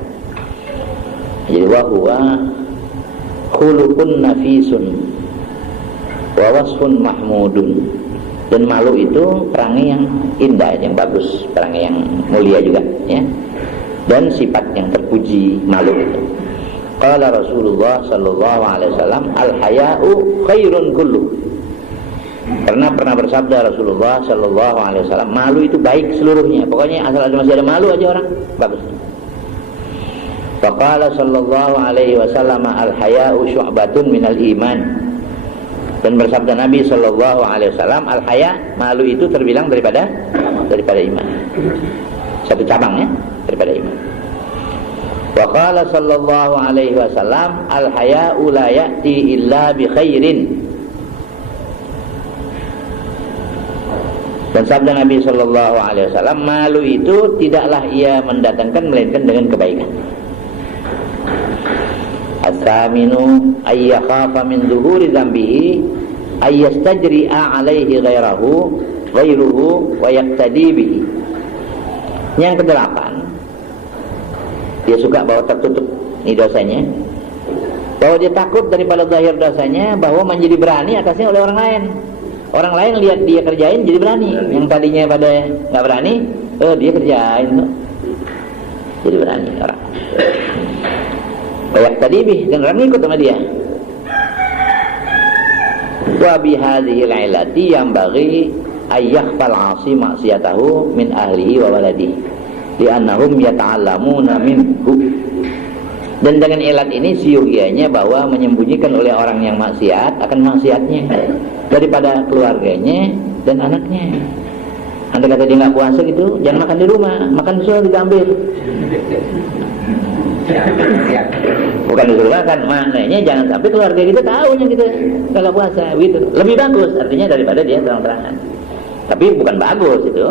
Jadi wa huwa khuluqun nafisun wa wasfun mahmudun. Dan malu itu perangai yang indah, yang bagus, perangai yang mulia juga, ya. Dan sifat yang terpuji malu itu. Qala Rasulullah sallallahu alaihi wasallam, al-haya'u khairun kullu. Karena pernah bersabda Rasulullah sallallahu alaihi wasallam, malu itu baik seluruhnya. Pokoknya asal masih ada malu aja orang, bagus. Faqala sallallahu alaihi wasallam, al-haya'u syu'batun minal iman. Dan bersabda Nabi sallallahu alaihi wasallam, al-haya, malu itu terbilang daripada iman. Satu cabang ya daripada iman. Wa qala sallallahu alaihi wasallam, al-haya'u la ya'ti illa bi khairin. Dan sabda Nabi sallallahu alaihi wasallam, malu itu tidaklah ia mendatangkan melainkan dengan kebaikan. As-saminu ayyakhafa min zuhuri dzambihi ayyastajri'a alaihi ghairuhu wa yaqtadi bihi. Yang kedelapan, dia suka bahwa tertutup ini dosanya, bahwa dia takut daripada zahir dosanya, bahwa menjadi berani atasnya oleh orang lain. Orang lain lihat dia kerjain jadi berani. Yang tadinya pada nggak berani, dia kerjain tuh jadi berani orang. Banyak tadi dan orang ikut sama dia. Wa bihadhil ilati yang bagi ayyakhfal 'asi ma'siyatahu min ahlihi wa waladihi li'annahum yata'allamuna minhu. Dan dengan ilat ini siogianya bahwa menyembunyikan oleh orang yang maksiat akan maksiatnya daripada keluarganya dan anaknya. Anda kata dia nggak puasa gitu, jangan makan di rumah, makan di sana diambil. Bukan disuruh makan, maknanya jangan sampai keluarga kita tahunya kita nggak puasa, gitu. Lebih bagus artinya daripada dia terang-terangan. Tapi bukan bagus itu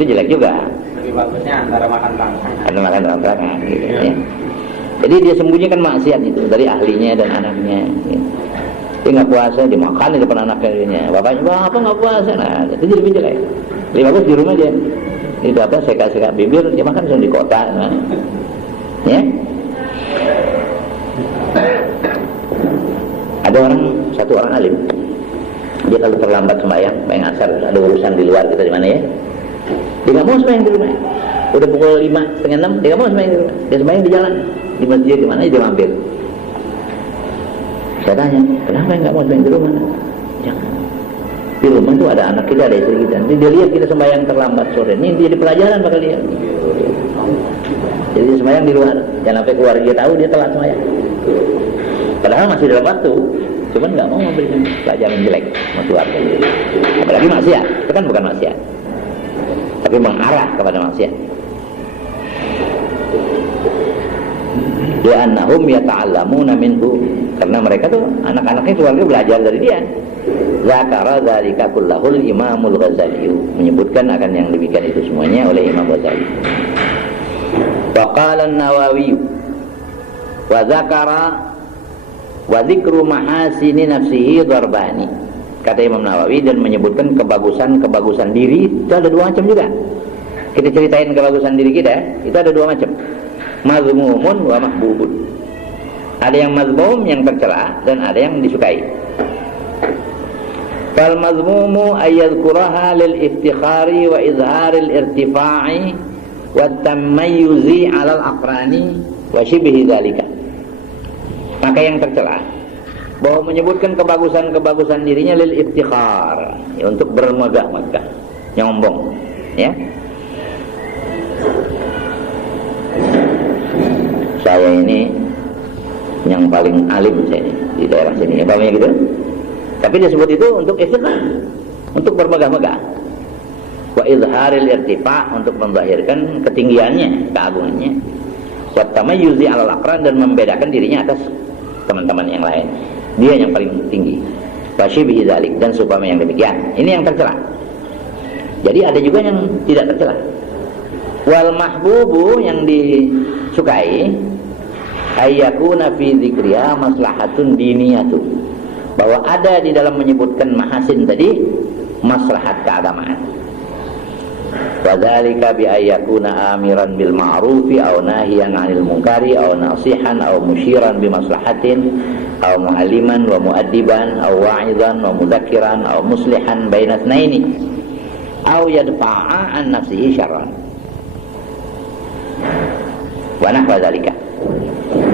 jelek juga. Lebih bagusnya antara makan terang-terangan, gitu ya. Jadi dia sembunyikan maksiat itu dari ahlinya dan anaknya. Gitu. Dia nggak puasa, dimakan di depan anaknya. Bapaknya, bapak nggak puasa, nah itu jadi lebih jelek. Lebih bagus di rumah dia. Itu apa? Seka-seka bibir, dia makan langsung di kota. Nah. Ya. Ada satu orang alim. Dia kalau terlambat sembahyang asar, ada urusan di luar kita di mana ya? Dia nggak mau sembahyang di rumah. Udah pukul 5, setengah 6, dia nggak mau sembahyang di rumah. Dia sembahyang di jalan, di masjid di mana dia mampir. Saya tanya, kenapa nggak mau sembahyang di rumah? Jangan. Di rumah tuh ada anak kita, ada istri kita. Nanti dia lihat kita sembahyang terlambat sore. Ini dia di pelajaran bakal dia. Jadi sembahyang di luar. Jangan sampai keluarga dia tahu dia telat sembahyang. Padahal masih dalam waktu, cuman nggak mau memberikan pelajaran jelek sama keluarga. Apalagi maksiat, itu kan bukan maksiat, tapi mengarah kepada maksiat. Li'annahum yata'allamuna minhu, karena mereka tuh anak-anaknya keluarga belajar dari dia. Zakara dzalika kullahul Imamul Ghazali, menyebutkan akan yang demikian itu semuanya oleh Imam Ghazali. Faqala an-Nawawi wa zakara wa dzikru mahasini nafsihi darbani. Kata Imam Nawawi, dan menyebutkan kebagusan diri itu ada dua macam juga. Kita ceritain kebagusan diri kita, itu ada dua macam. Mazmumun wa mahbubun. Ada yang mazmum, yang tercela, dan ada yang disukai. Fal mazmumu ayyadhkuraha lil iftikhari wa izharil irtifa'i wa tamayyuzi 'alal aqrani wa shibhi dzalika. Maka yang tercela bahwa menyebutkan kebagusan dirinya lil iftikhar, ya, untuk bermegah-megah, nyombong, ya. Saya ini yang paling alim saya di daerah sini, apa namanya gitu. Tapi disebut itu untuk iftikhar, untuk bermegah-megah. Wa izharil irtifa', untuk memzahirkan ketinggiannya, keagungannya. Wa tamayyuzi 'alal aqran, dan membedakan dirinya atas teman-teman yang lain. Dia yang paling tinggi. Wa shibhi dzalik, dan supaya yang demikian. Ini yang tercela. Jadi ada juga yang tidak tercela. Wal mahbubu, yang disukai, ayyakuna fi dzikriha maslahatun diniyatu, bahwa ada di dalam menyebutkan mahasin tadi maslahat keagamaan. Wa dzalika bi ayyakuna amiran bil ma'rufi aw nahiyan 'anil munkari aw nasihan aw musyiran bi maslahatin aw mu'alliman wa mu'addiban aw wa'izan wa mudzakiran aw muslihan baina itsnaini aw yadfa'a an nafsihi syarran wa nahwa dzalika.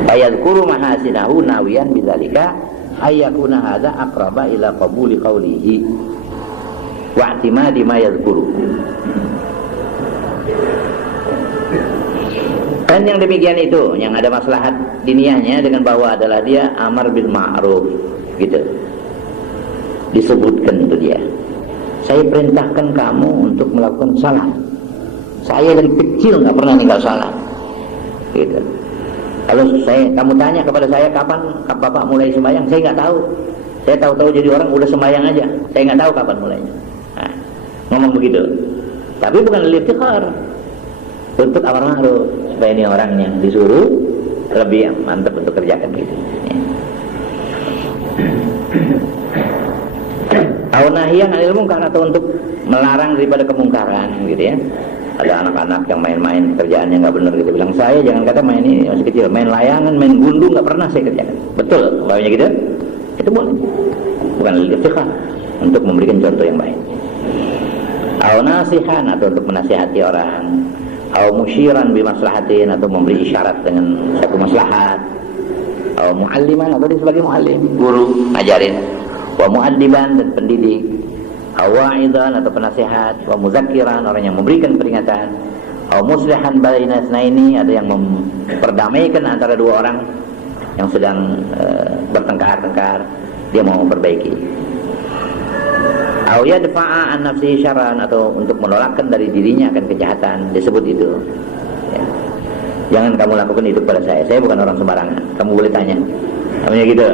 Fa yadhkuru mahasinahu nawiyan bidzalika ayyakuna hadza aqraba ila qabuli qawlihi wa i'timadi ma yadhkuru. Dan yang demikian itu, yang ada maslahat diniyahnya dengan bahwa adalah dia amar bil ma'ruf, gitu. Disebutkan itu dia. Saya perintahkan kamu untuk melakukan salat. Saya dari kecil nggak pernah ninggal salat, gitu. Kalau kamu tanya kepada saya kapan bapak mulai sembahyang, saya nggak tahu. Saya tahu-tahu jadi orang udah sembahyang aja. Saya nggak tahu kapan mulainya. Nah, ngomong begitu. Tapi bukan iftikhar, untuk amar ma'ruf, supaya ini orang yang disuruh lebih mantap untuk kerjakan gitu. Au nahyan 'anil munkar, atau untuk melarang daripada kemungkaran, gitu ya. Ada anak-anak yang main-main kerjaannya nggak benar gitu, bilang saya jangan kata main ini masih kecil, main layangan, main gundu nggak pernah saya kerjakan. Betul, bapaknya gitu, itu boleh. Bukan iftikhar, untuk memberikan contoh yang baik. Au nasihan, atau untuk menasihati orang. Au musyiran bi maslahatin, atau memberi isyarat dengan satu maslahat. Au mualliman, atau dia sebagai muallim, guru, ajarin. Wa muaddiban, dan pendidik. awa'idan atau penasihat, wa muzakkiran orang yang memberikan peringatan, aw muslihan baina itsnaini ada yang memperdamaikan antara dua orang yang sedang bertengkar-tengkar, dia mau memperbaiki. Aw yadfa'a an nafsihi syarran atau untuk menolakkan dari dirinya akan kejahatan, disebut itu. Ya. Jangan kamu lakukan itu pada saya bukan orang sembarangan. Kamu boleh tanya. Namanya gitu.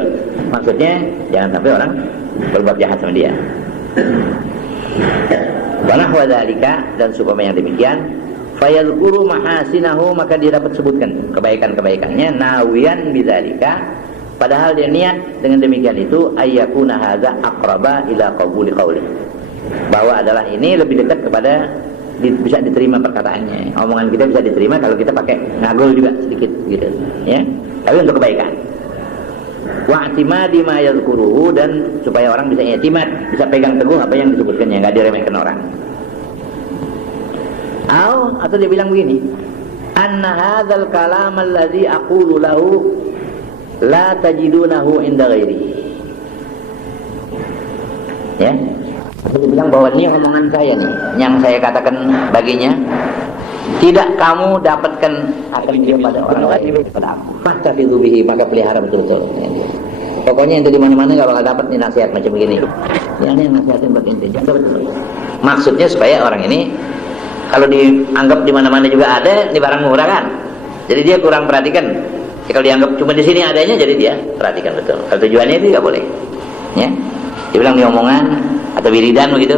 Maksudnya jangan sampai orang berbuat jahat sama dia. Wa nahwa dzalika dan supaya yang demikian, fayadhkuru mahasinahu maka dia dapat sebutkan kebaikan-kebaikannya nawiyan bidzalika padahal dia niat dengan demikian itu ayyakuna hadza aqraba ila qabuli qauli. Bahwa adalah ini lebih dekat kepada bisa diterima perkataannya. Omongan kita bisa diterima kalau kita pakai ngagul juga sedikit gitu, ya. Tapi untuk kebaikan. Wa'timadi ma yadhkuruhu dan supaya orang bisa i'timad, bisa pegang teguh apa yang disebutkannya, enggak diremehkan orang. Atau dia bilang begini, anna hadzal kalam alladhi aqulu lahu la tajidunahu inda ghairi. Ya. Dia bilang bahwa ini omongan saya nih, yang saya katakan baginya tidak kamu dapatkan akan dia pada orang lain pada aku. Fahtafidhu bihi maka pelihara betul-betul. Pokoknya ente di mana-mana enggak bakal dapat nih nasihat macam begini. Yang nasihatin buat ente jaga betul. Maksudnya supaya orang ini kalau dianggap di mana-mana juga ada, ini barang murah kan. Jadi dia kurang perhatikan. Kalau dianggap cuma di sini adanya, jadi dia perhatikan betul. Kalau tujuannya itu enggak boleh. Ya. Dia bilang di omongan atau wiridan begitu,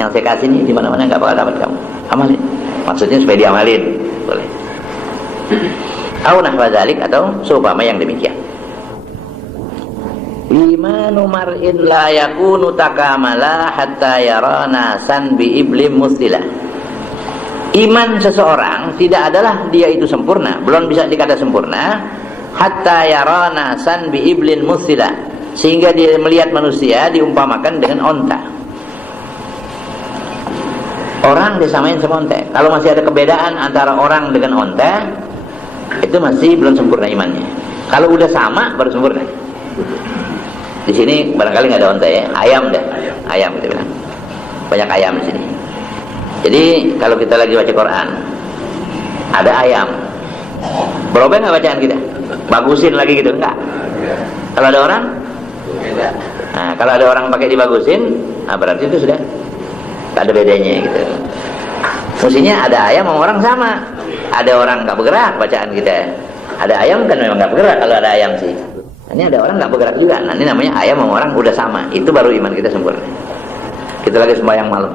yang saya kasih ini di mana-mana enggak bakal dapat kamu. Amalin. Maksudnya supaya diamalin, boleh. Au nahwa dzalik atau seumpama yang demikian. Imanu mar'in la yakunu takamala hatta yara nasan bi iblim mustilah. Iman seseorang tidak adalah dia itu sempurna, belum bisa dikata sempurna hatta yara nasan bi iblin mustilah, sehingga dia melihat manusia diumpamakan dengan onta. Orang disamain sama onta. Kalau masih ada kebedaan antara orang dengan onta, itu masih belum sempurna imannya. Kalau udah sama baru sempurna. Di sini barangkali nggak ada onta ya, ayam dah, ayam kita bilang. Banyak ayam di sini. Jadi kalau kita lagi baca Quran, ada ayam. Berubah nggak bacaan kita? Bagusin lagi gitu enggak? Kalau ada orang? Nah, kalau ada orang pakai dibagusin, nah berarti itu sudah tak ada bedanya gitu. Mestinya ada ayam sama orang sama. Ada orang nggak bergerak bacaan kita. Ada ayam kan memang nggak bergerak kalau ada ayam sih. Ini ada orang nggak bergerak juga. Nah, ini namanya ayam sama orang udah sama. Itu baru iman kita sempurna. Kita lagi sembahyang malam.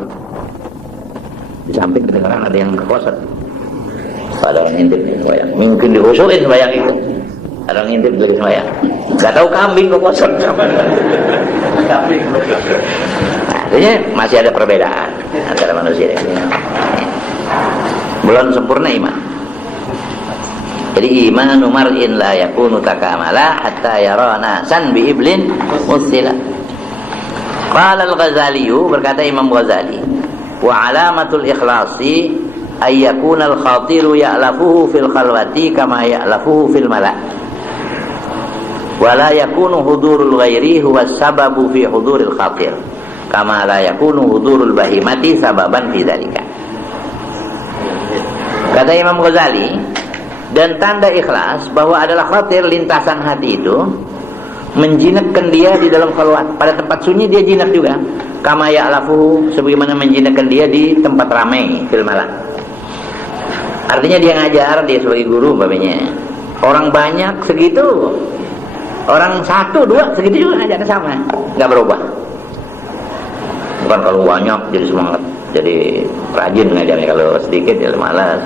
Di samping kedengaran ada yang kekosot. Ada orang ngintip nih sembahyang. Mungkin dikhusuin sembahyang itu. Ada orang ngintip lagi sembahyang. Nggak tahu kambing kekosot. Kambing. Artinya masih ada perbedaan antara manusia ini. Belum sempurna iman. Jadi imanu mar'in la yakunu takamala hatta yara nasan bi iblin musila. Qala al-Ghazali, berkata Imam Ghazali, wa alamatul ikhlasi ay yakuna al-khatiru ya'lafuhu fil khalwati kama ya'lafuhu fil mala'. Wa la yakunu hudurul ghairi huwa sababu fi huduril khatir. Kama la yakunu hudurul bahimati sababan fi dzalika. Kata Imam Ghazali, dan tanda ikhlas bahwa adalah khatir lintasan hati itu menjinakkan dia di dalam khalwat. Pada tempat sunyi dia jinak juga. Kama ya'lafuhu, sebagaimana menjinakkan dia di tempat ramai fil mala'. Artinya dia ngajar, dia sebagai guru umpamanya. Orang banyak segitu. Orang 1, 2 segitu juga ngajarnya sama, enggak berubah. Bukan kalau banyak jadi semangat, jadi rajin ngajarnya, kalau sedikit ya malas.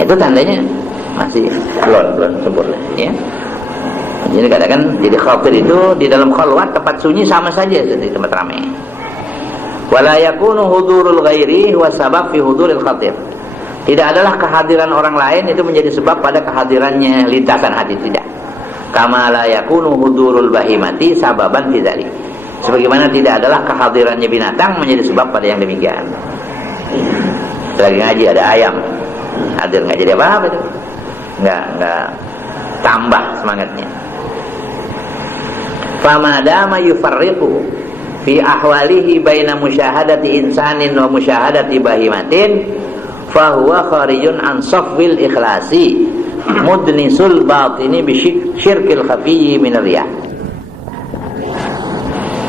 Itu tandanya masih belum sempurna, ya. Jadi katakan jadi khatir itu di dalam khalwat tempat sunyi sama saja seperti tempat ramai. Wala yakunu hudurul ghairi huwa sabab fi huduril khatir. Tidak adalah kehadiran orang lain itu menjadi sebab pada kehadirannya lintasan hati, tidak. Kama la yakunu hudurul bahimati sababan fi dzalik. Sebagaimana tidak adalah kehadirannya binatang menjadi sebab pada yang demikian. Lagi ngaji ada ayam, hadir nggak jadi apa-apa itu, nggak tambah semangatnya. Famadama yufarriqu fi ahwalihi baina musyahadati insanin wa musyahadati bahimatin fahuwa kharijun an safwil ikhlasi mudnisul batini bisyirkil khafiyyi min riya.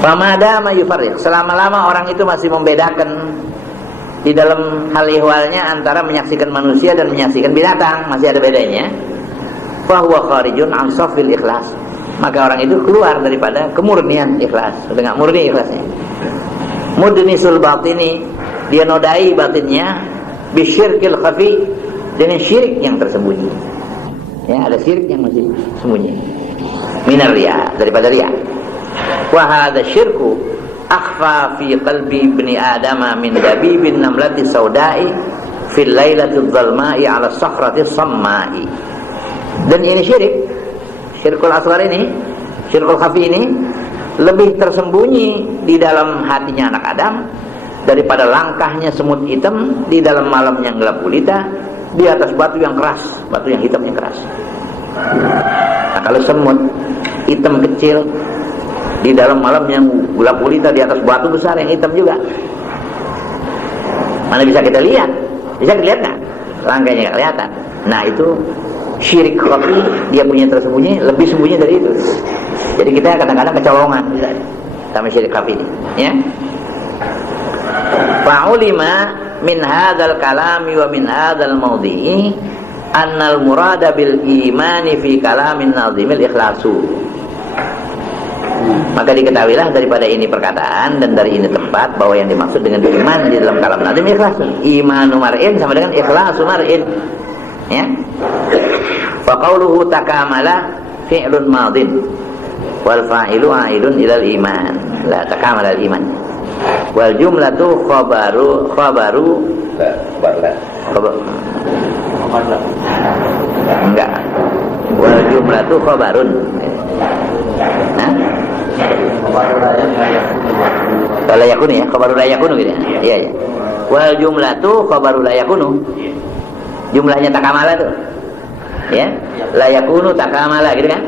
Famadama yufarriq, selama-lama orang itu masih membedakan di dalam hal ihwalnya antara menyaksikan manusia dan menyaksikan binatang, masih ada bedanya. Fahuwa kharijun an safwil ikhlas, maka orang itu keluar daripada kemurnian ikhlas, sudah enggak murni ikhlasnya. Mudnisul batini, dia nodai batinnya bisyirkil khafi, dengan syirik yang tersembunyi. Ya, ada syirik yang masih sembunyi. Minar riya, daripada riya. Wa hadha syirku akhfa fi qalbi ibni adama min dabibin namlati saudai fil lailatul zalma'i ala sakhrati sammai. Dan ini syirik, syirkul asghar ini, syirkul khafi ini lebih tersembunyi di dalam hatinya anak Adam daripada langkahnya semut hitam di dalam malam yang gelap gulita di atas batu yang keras, batu yang hitam yang keras. Nah, kalau semut hitam kecil di dalam malam yang gelap gulita di atas batu besar yang hitam juga, mana bisa kita lihat? Bisa kita lihat nggak? Langkahnya nggak kelihatan. Nah, itu syirik khafi, dia punya tersembunyi, lebih sembunyi dari itu. Jadi kita kadang-kadang kecolongan sama syirik khafi ini, ya. Fa'ulima min hadzal kalami wa min hadzal mawdi'i annal murada bil imani fi kalamin nazimil ikhlasu. Maka diketahuilah daripada ini perkataan dan dari ini tempat bahwa yang dimaksud dengan iman di dalam kalam nazim ikhlas. Imanu mar'in sama dengan ikhlasu mar'in. Ya. Fa qauluhu takamala fi'lun madin wal fa'ilu a'idun ilal iman. La takamala al iman. Wal jumlatu khabaru enggak. Wal jumlatu khabarun. Nah, la yakunu ya, khabarul la yakunu gitu ya. Iya ya. Wal jumlatu khabarul la yakunu. Jumlahnya takamala tuh. Ya, la yakunu takamala gitu kan?